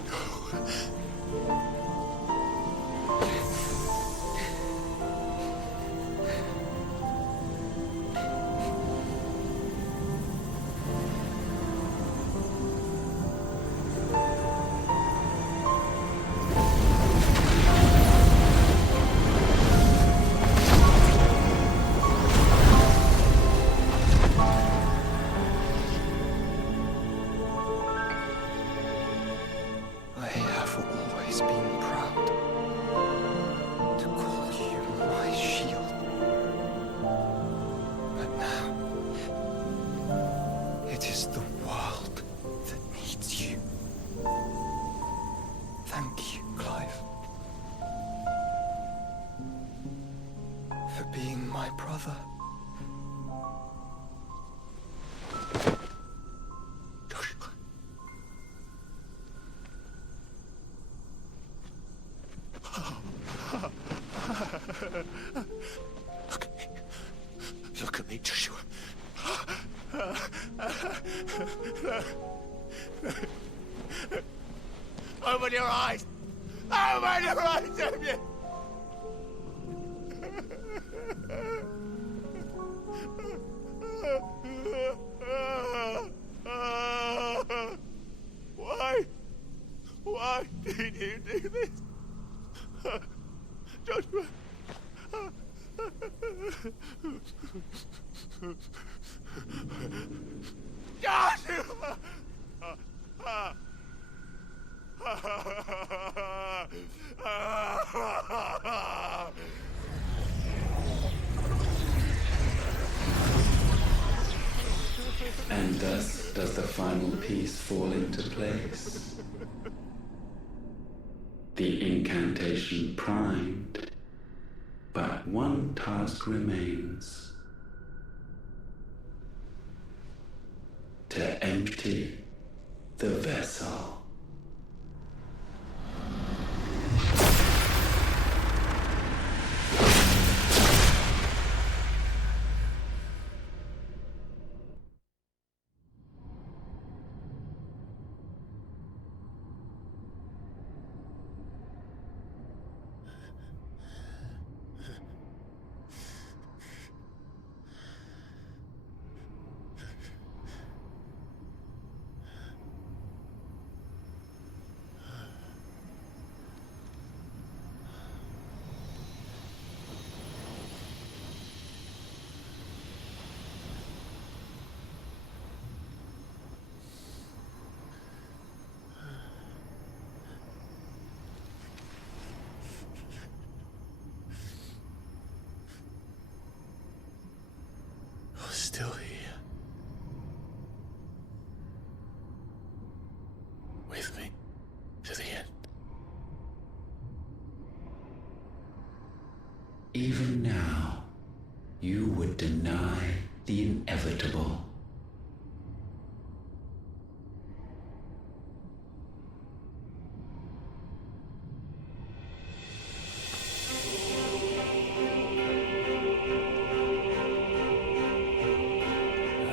Look at me, Joshua. Open your eyes! Open your eyes, Damien! Why? Why did you do this? Joshua! Joshua! And thus does the final piece fall into place. The incantation primed, but one task remains. To empty the vessel. Still here. With me to the end. Even now, you would deny the inevitable.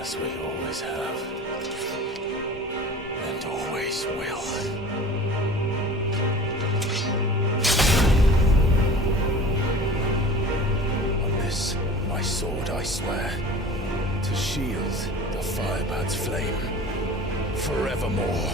As we always have, and always will. On this, my sword, I swear, to shield the Firebird's flame forevermore.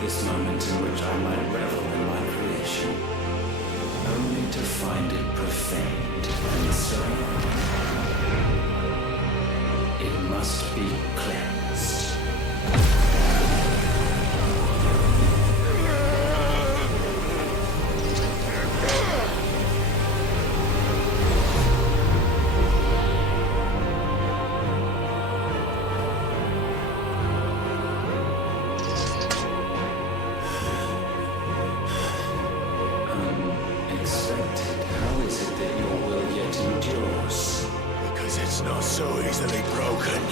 This moment in which I might revel in my creation, only to find it profaned and so it must be cleansed. Because it's not so easily broken.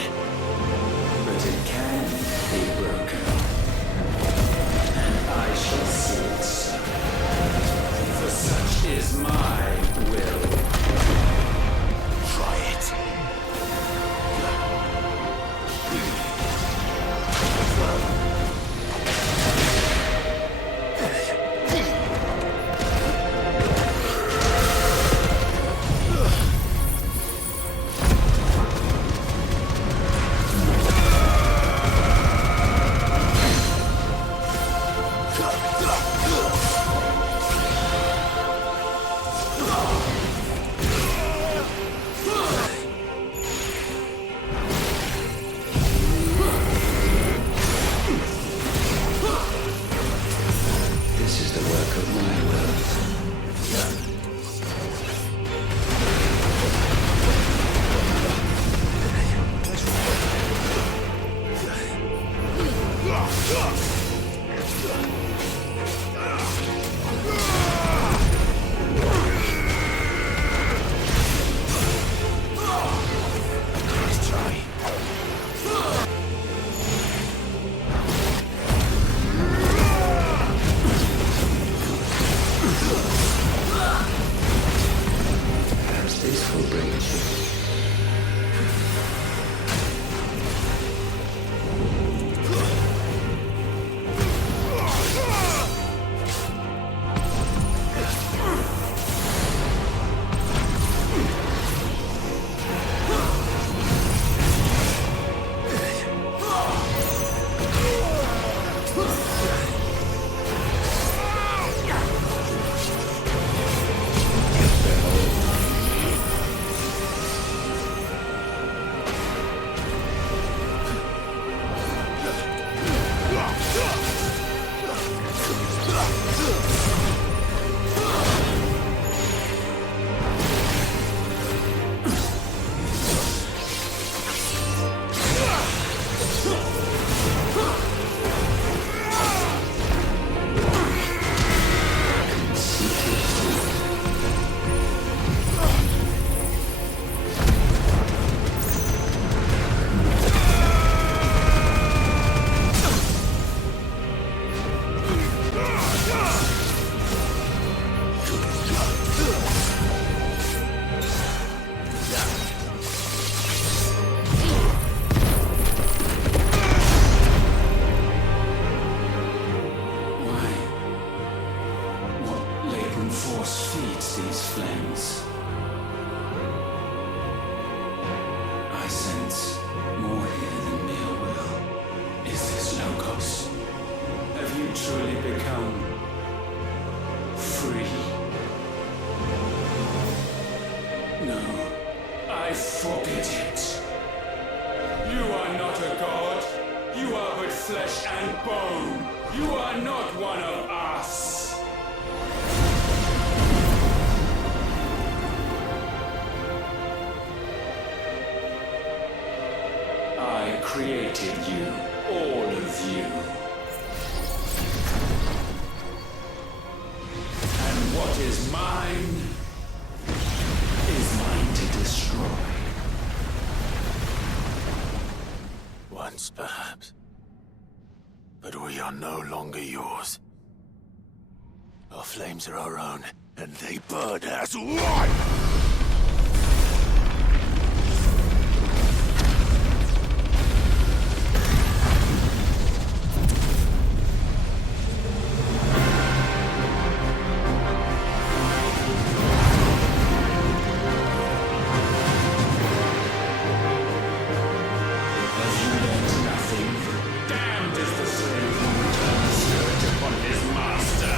become free. No, I forbid it. You are not a god. You are but flesh and bone. You are not one of us. I created you, all of you. And what is mine is mine to destroy. Once, perhaps. But we are no longer yours. Our flames are our own, and they burn as one! Master.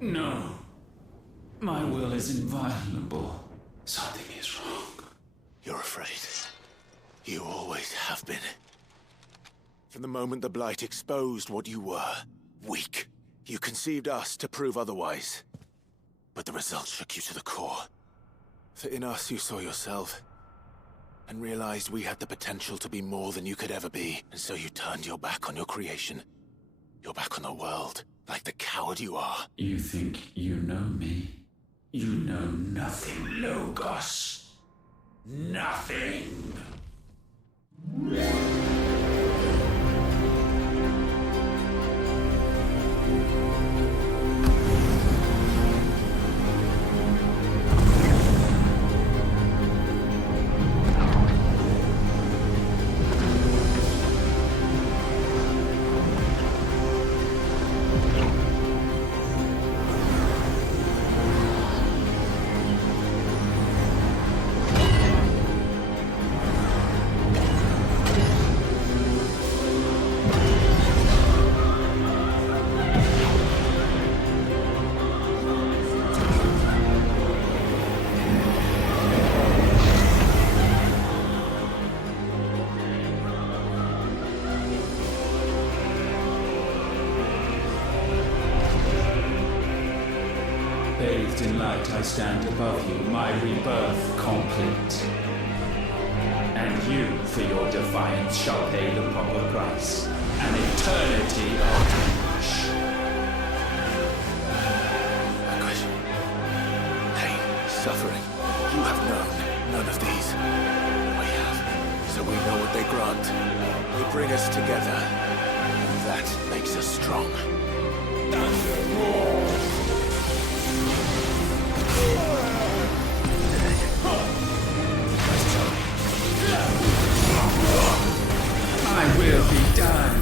No. My will is inviolable. Something is wrong. You're afraid. You always have been. From the moment the Blight exposed what you were, weak, you conceived us to prove otherwise. But the results shook you to the core. For in us you saw yourself, and realized we had the potential to be more than you could ever be. And so you turned your back on your creation. Your back on the world, like the coward you are. You think you know me? You know nothing, Logos. Nothing! Bathed in light, I stand above you, my rebirth complete. And you, for your defiance, shall pay the proper price. An eternity of anguish. Anguish. Pain, suffering. You have known none of these. We have. So we know what they grant. They bring us together. And that makes us strong. My will be done.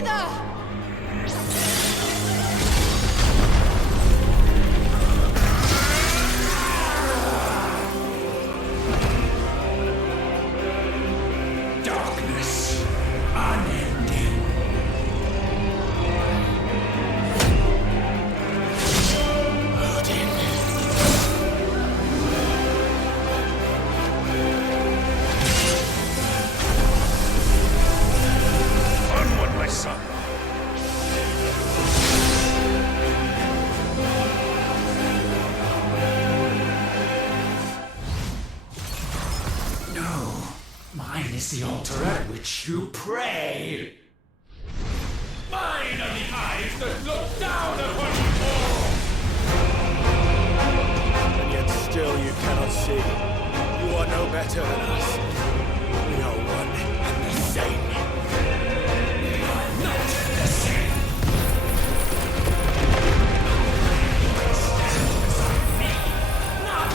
together! Darkness, unending. Odin. Onward, my son. No, mine is the altar at which you pray. Mine are the eyes that look down upon you all! And yet still you cannot see. You are no better than us. We are one and the same. We are not the same. Stand beside me. Not.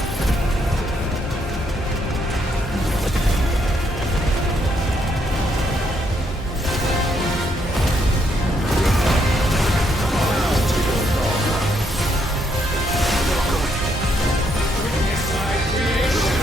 Witness my creation!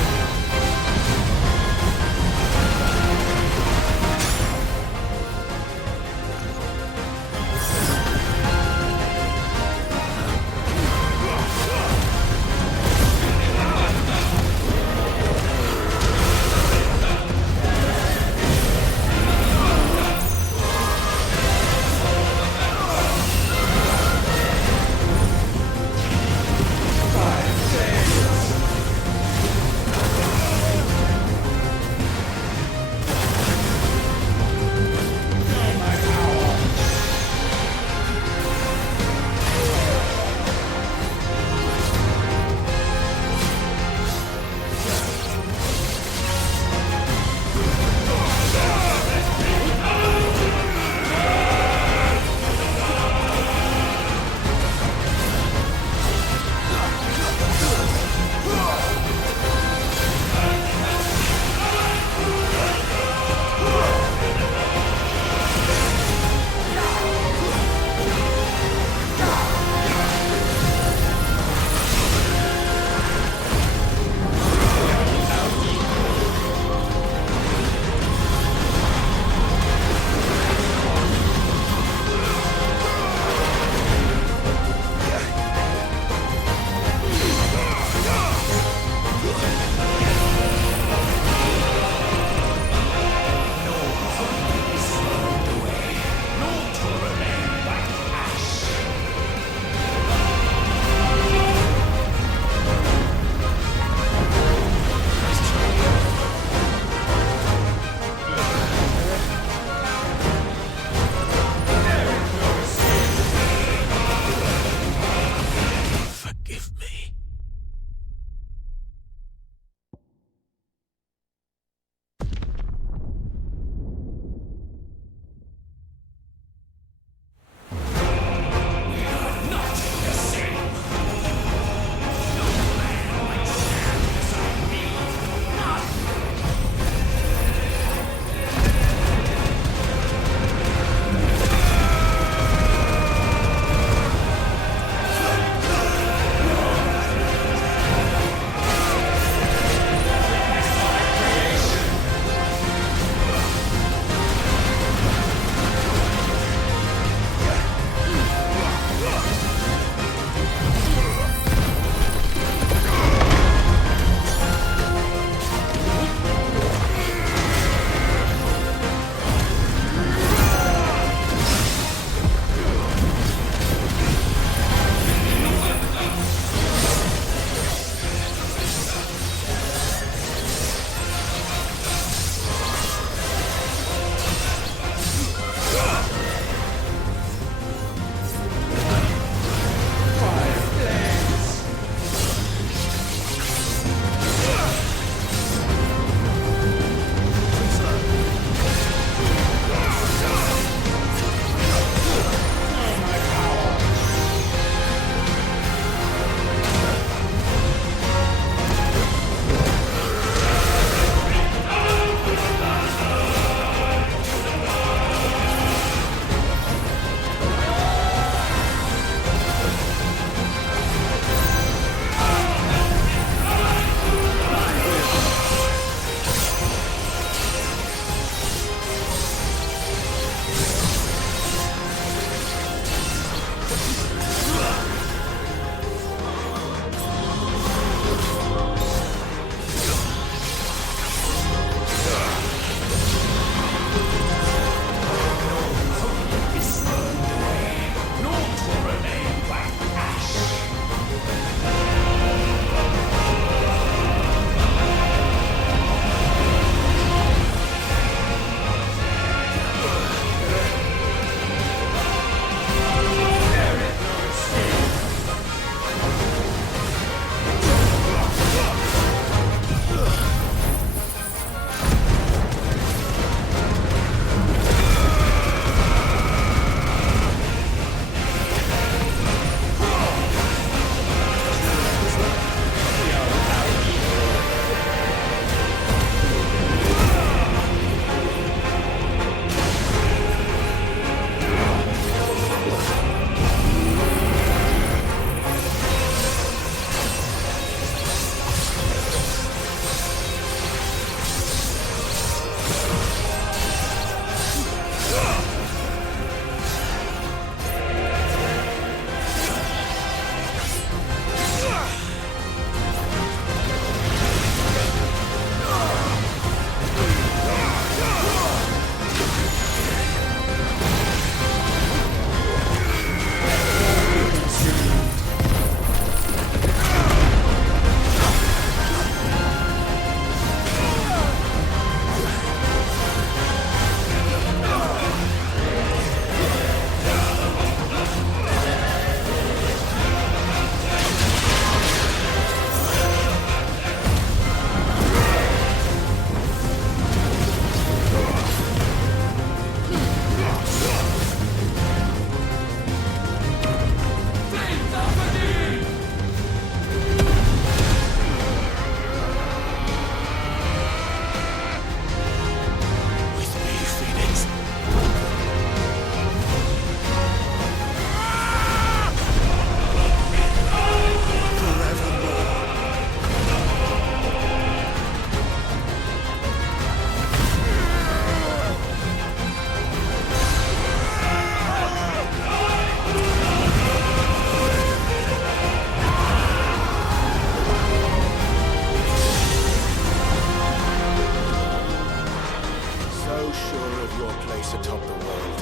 so sure of your place atop the world,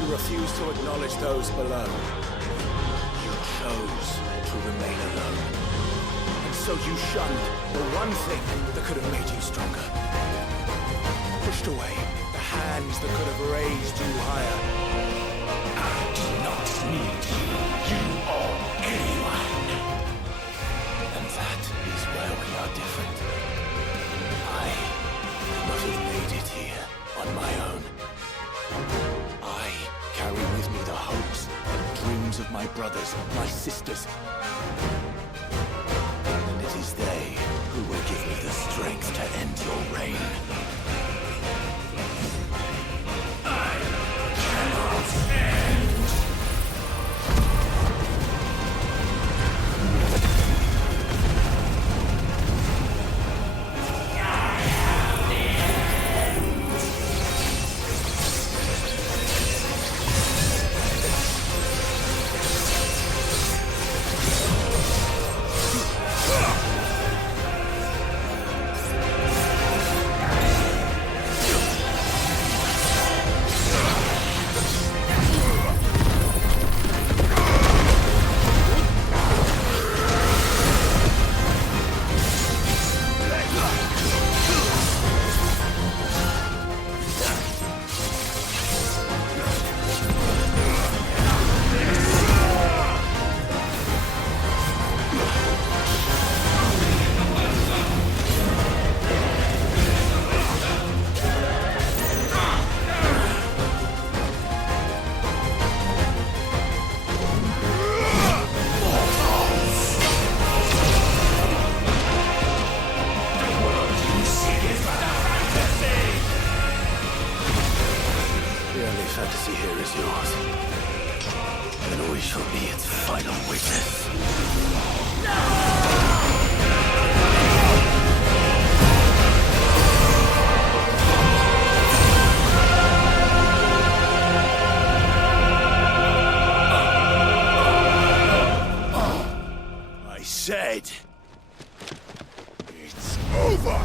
you refuse to acknowledge those below. You chose to remain alone. And so you shunned the one thing that could have made you stronger. Pushed away the hands that could have raised you higher. I do not need you. You or anyone. And that is where we are different. I could not have made it here on my own. I carry with me the hopes and dreams of my brothers, my sisters. And it is they who will give me the strength to end your reign. I cannot end. Fantasy here is yours. And we shall be its final witness. I said, it's over!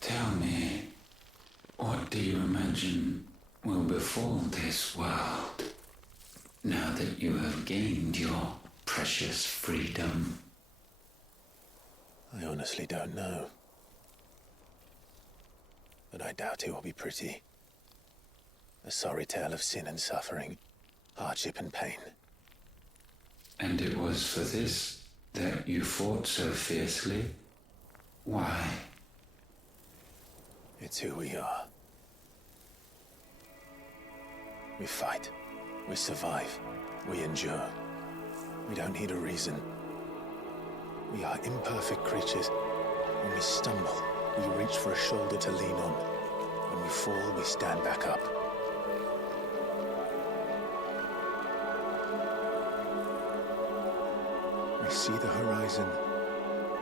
Tell me, what do you imagine will befall this world now that you have gained your precious freedom? I honestly don't know. But I doubt it will be pretty. A sorry tale of sin and suffering, hardship and pain. And it was for this that you fought so fiercely? Why? It's who we are. We fight. We survive. We endure. We don't need a reason. We are imperfect creatures. When we stumble, we reach for a shoulder to lean on. When we fall, we stand back up. We see the horizon,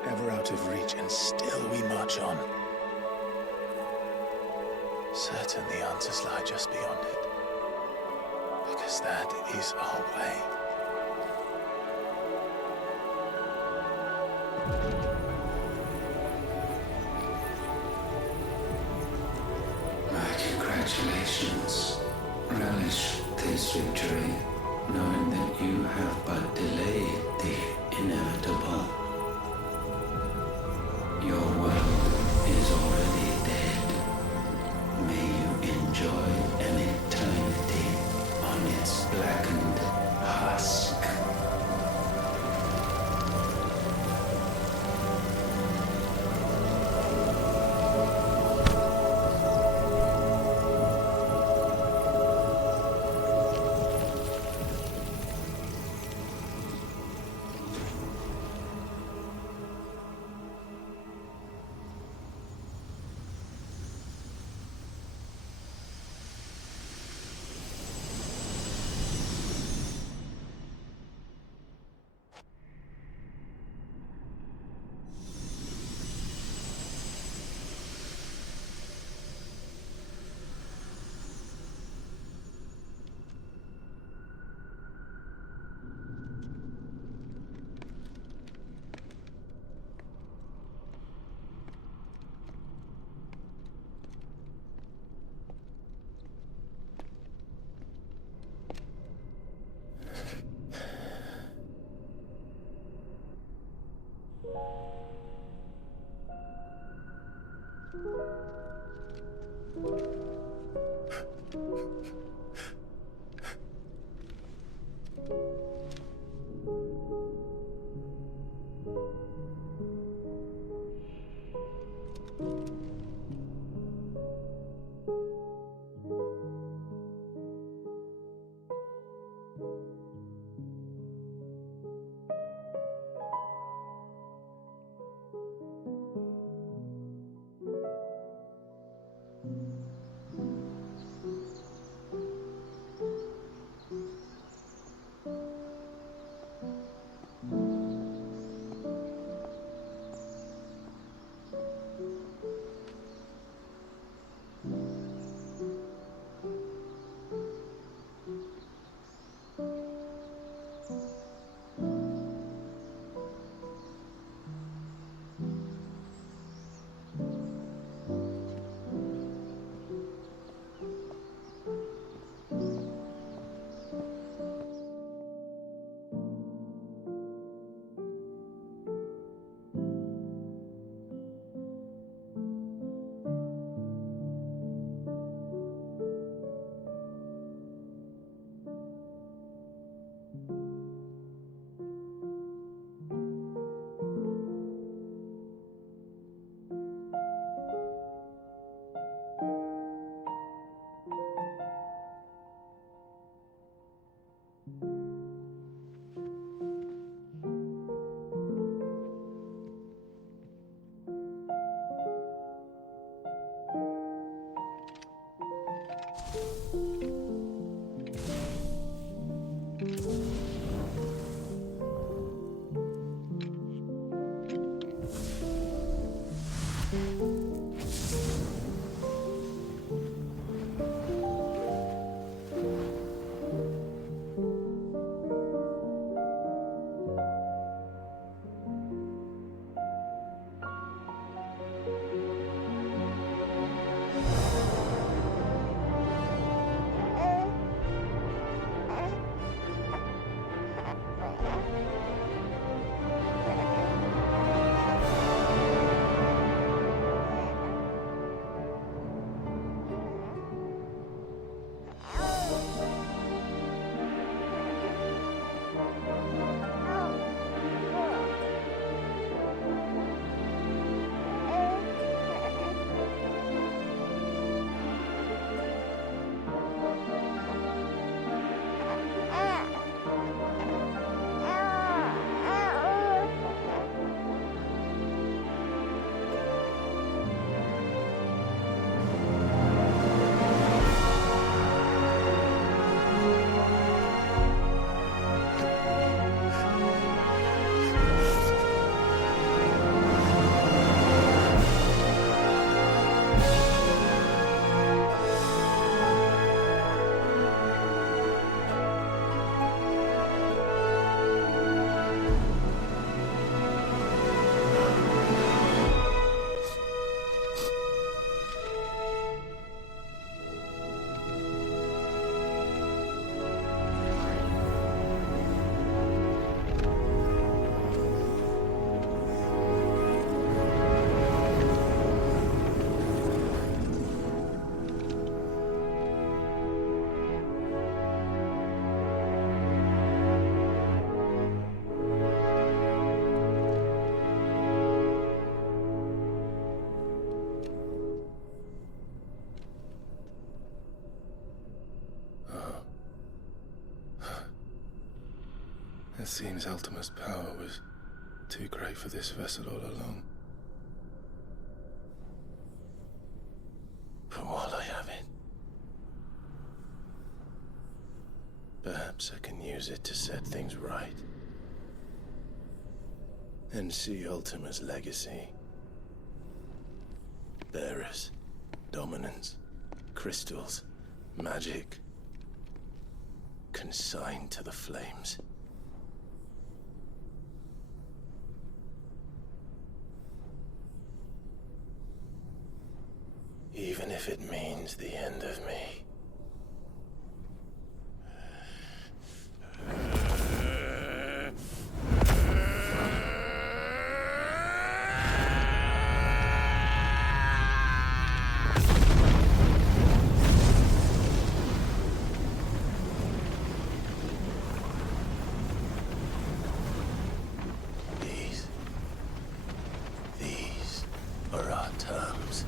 ever out of reach, and still we march on. Certain the answers lie just beyond it, because that is our way. My congratulations. Relish this victory, knowing that you have but delayed the inevitable. Your world is already dead. May you enjoy any It seems Ultima's power was too great for this vessel all along. But while I have it, perhaps I can use it to set things right. And see Ultima's legacy. Bearers, dominance, crystals, magic, consigned to the flames. Even if it means the end of me. These are our terms.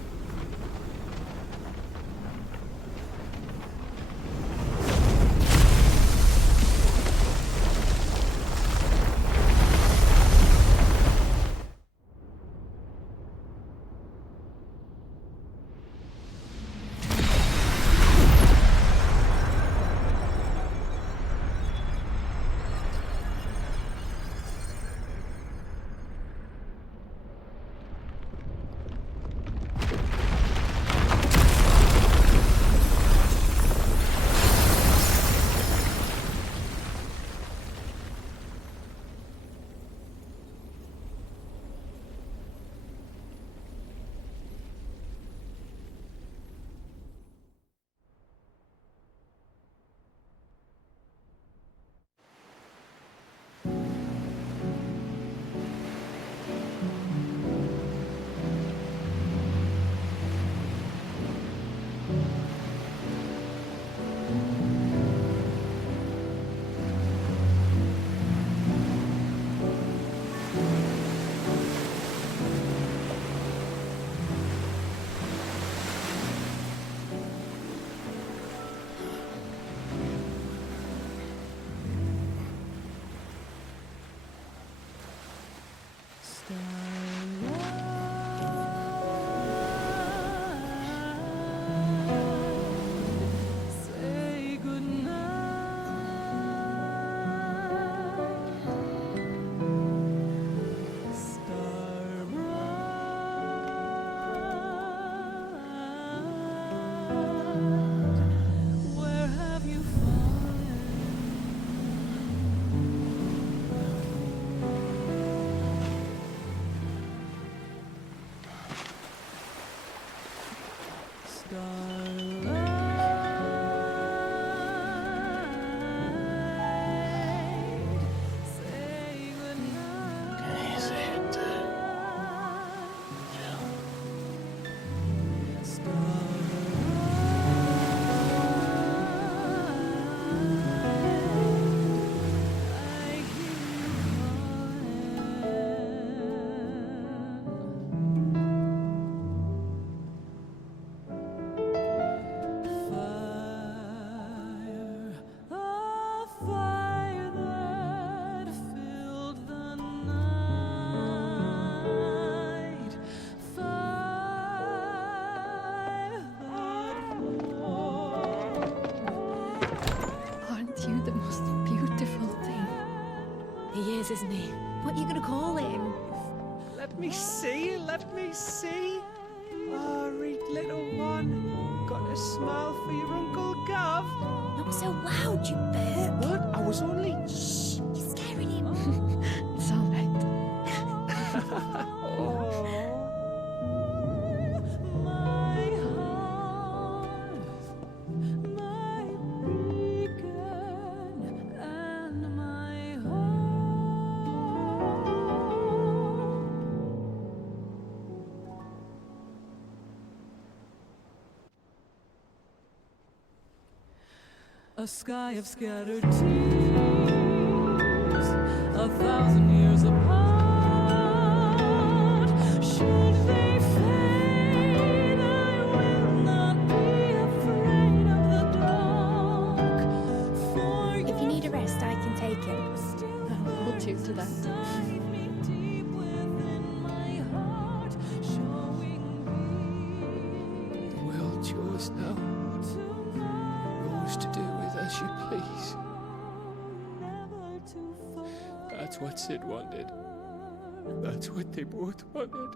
is, isn't he? What are you gonna call him? Let me see, let me see. Oh, read little one. Got a smile for your Uncle Gav. Not so loud, you bird. What? I was only... Shh, you're scaring him. It's all right. A sky of scattered tears, 1,000 years apart. Should they fade, I will not be afraid of the dark. For If you need a rest, I can take him. We'll choose to that. deep within my heart, showing The world's yours now. Yours to do with as you please. That's what Sid wanted. That's what they both wanted.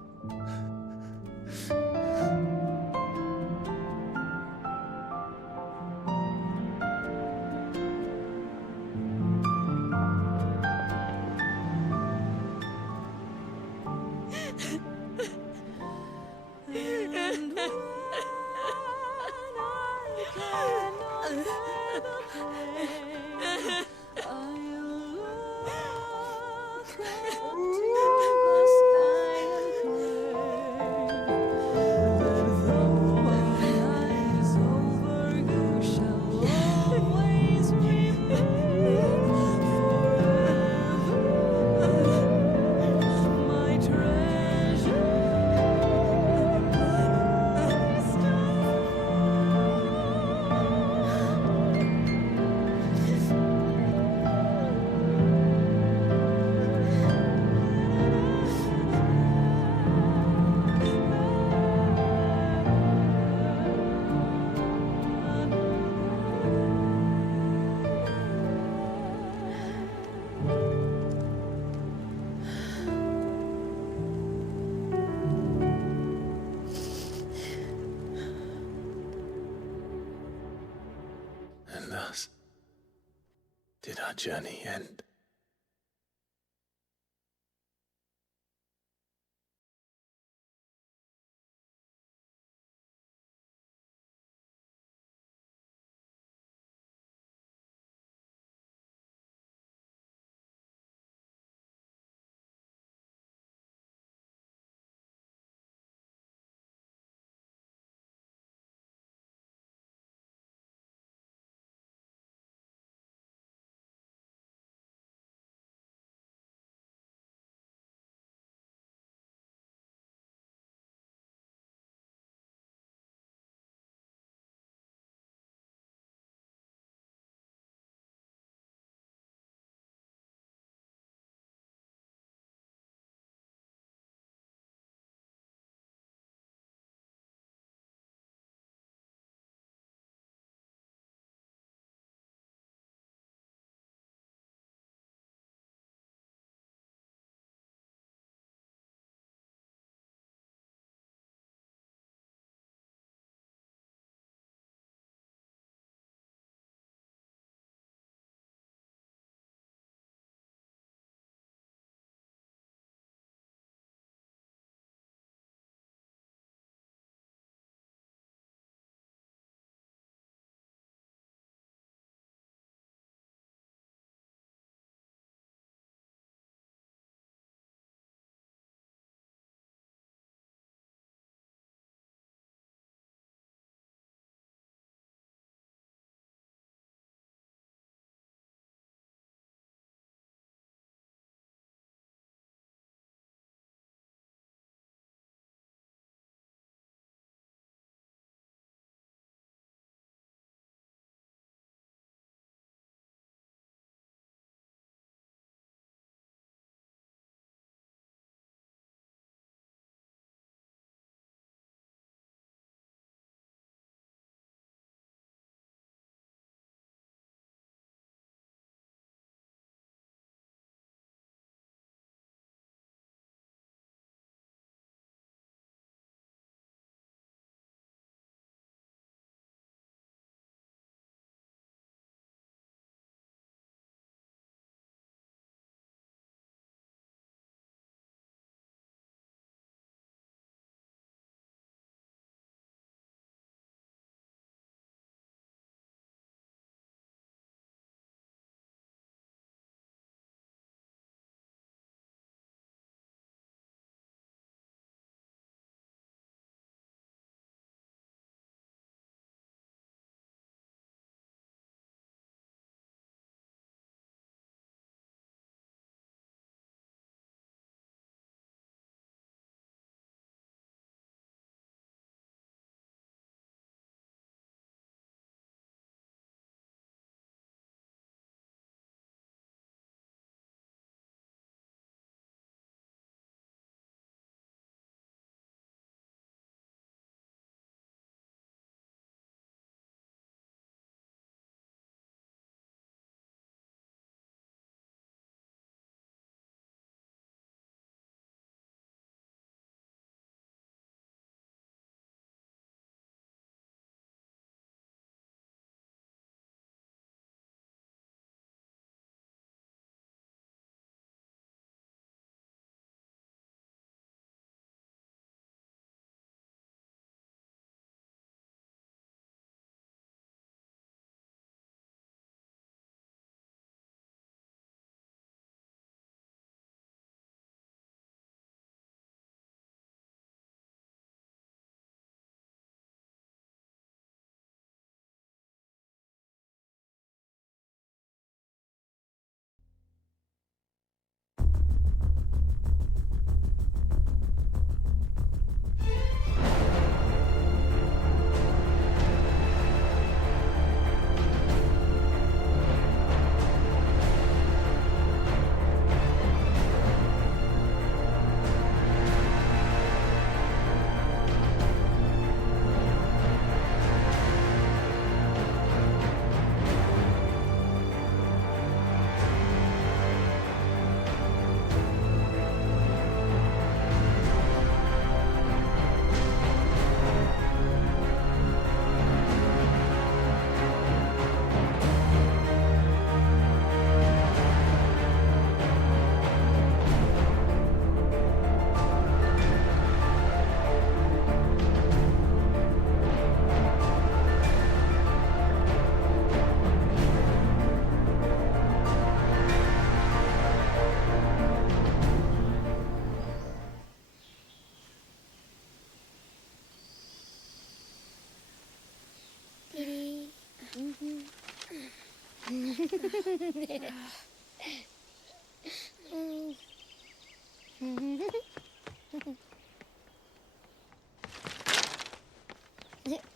And thus did our journey end.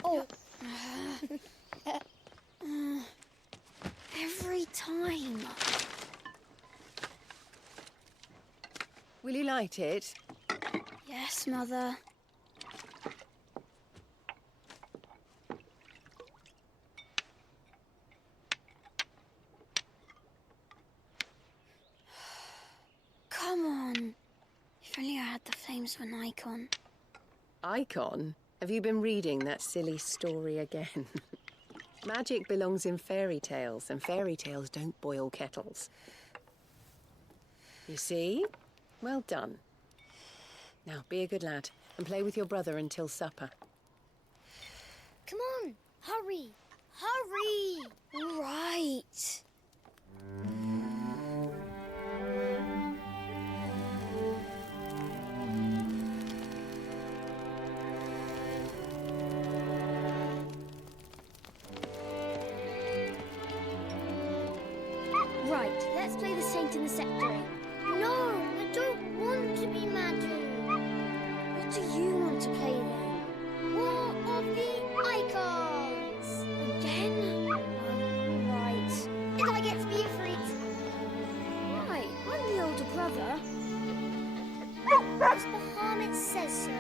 Oh. Every time. Will you light it? Yes, Mother. Come on. If only I had the flames of an icon. Icon? Have you been reading that silly story again? Magic belongs in fairy tales, and fairy tales don't boil kettles. You see? Well done. Now, be a good lad, and play with your brother until supper. Come on, hurry! Hurry! Right. Right, let's play the saint in the secretary. No, I don't want to be Madu. What do you want to play then? War of the Icons! Again? Right. And I get to be a freak. Right, I'm the older brother. What's the harm it says so?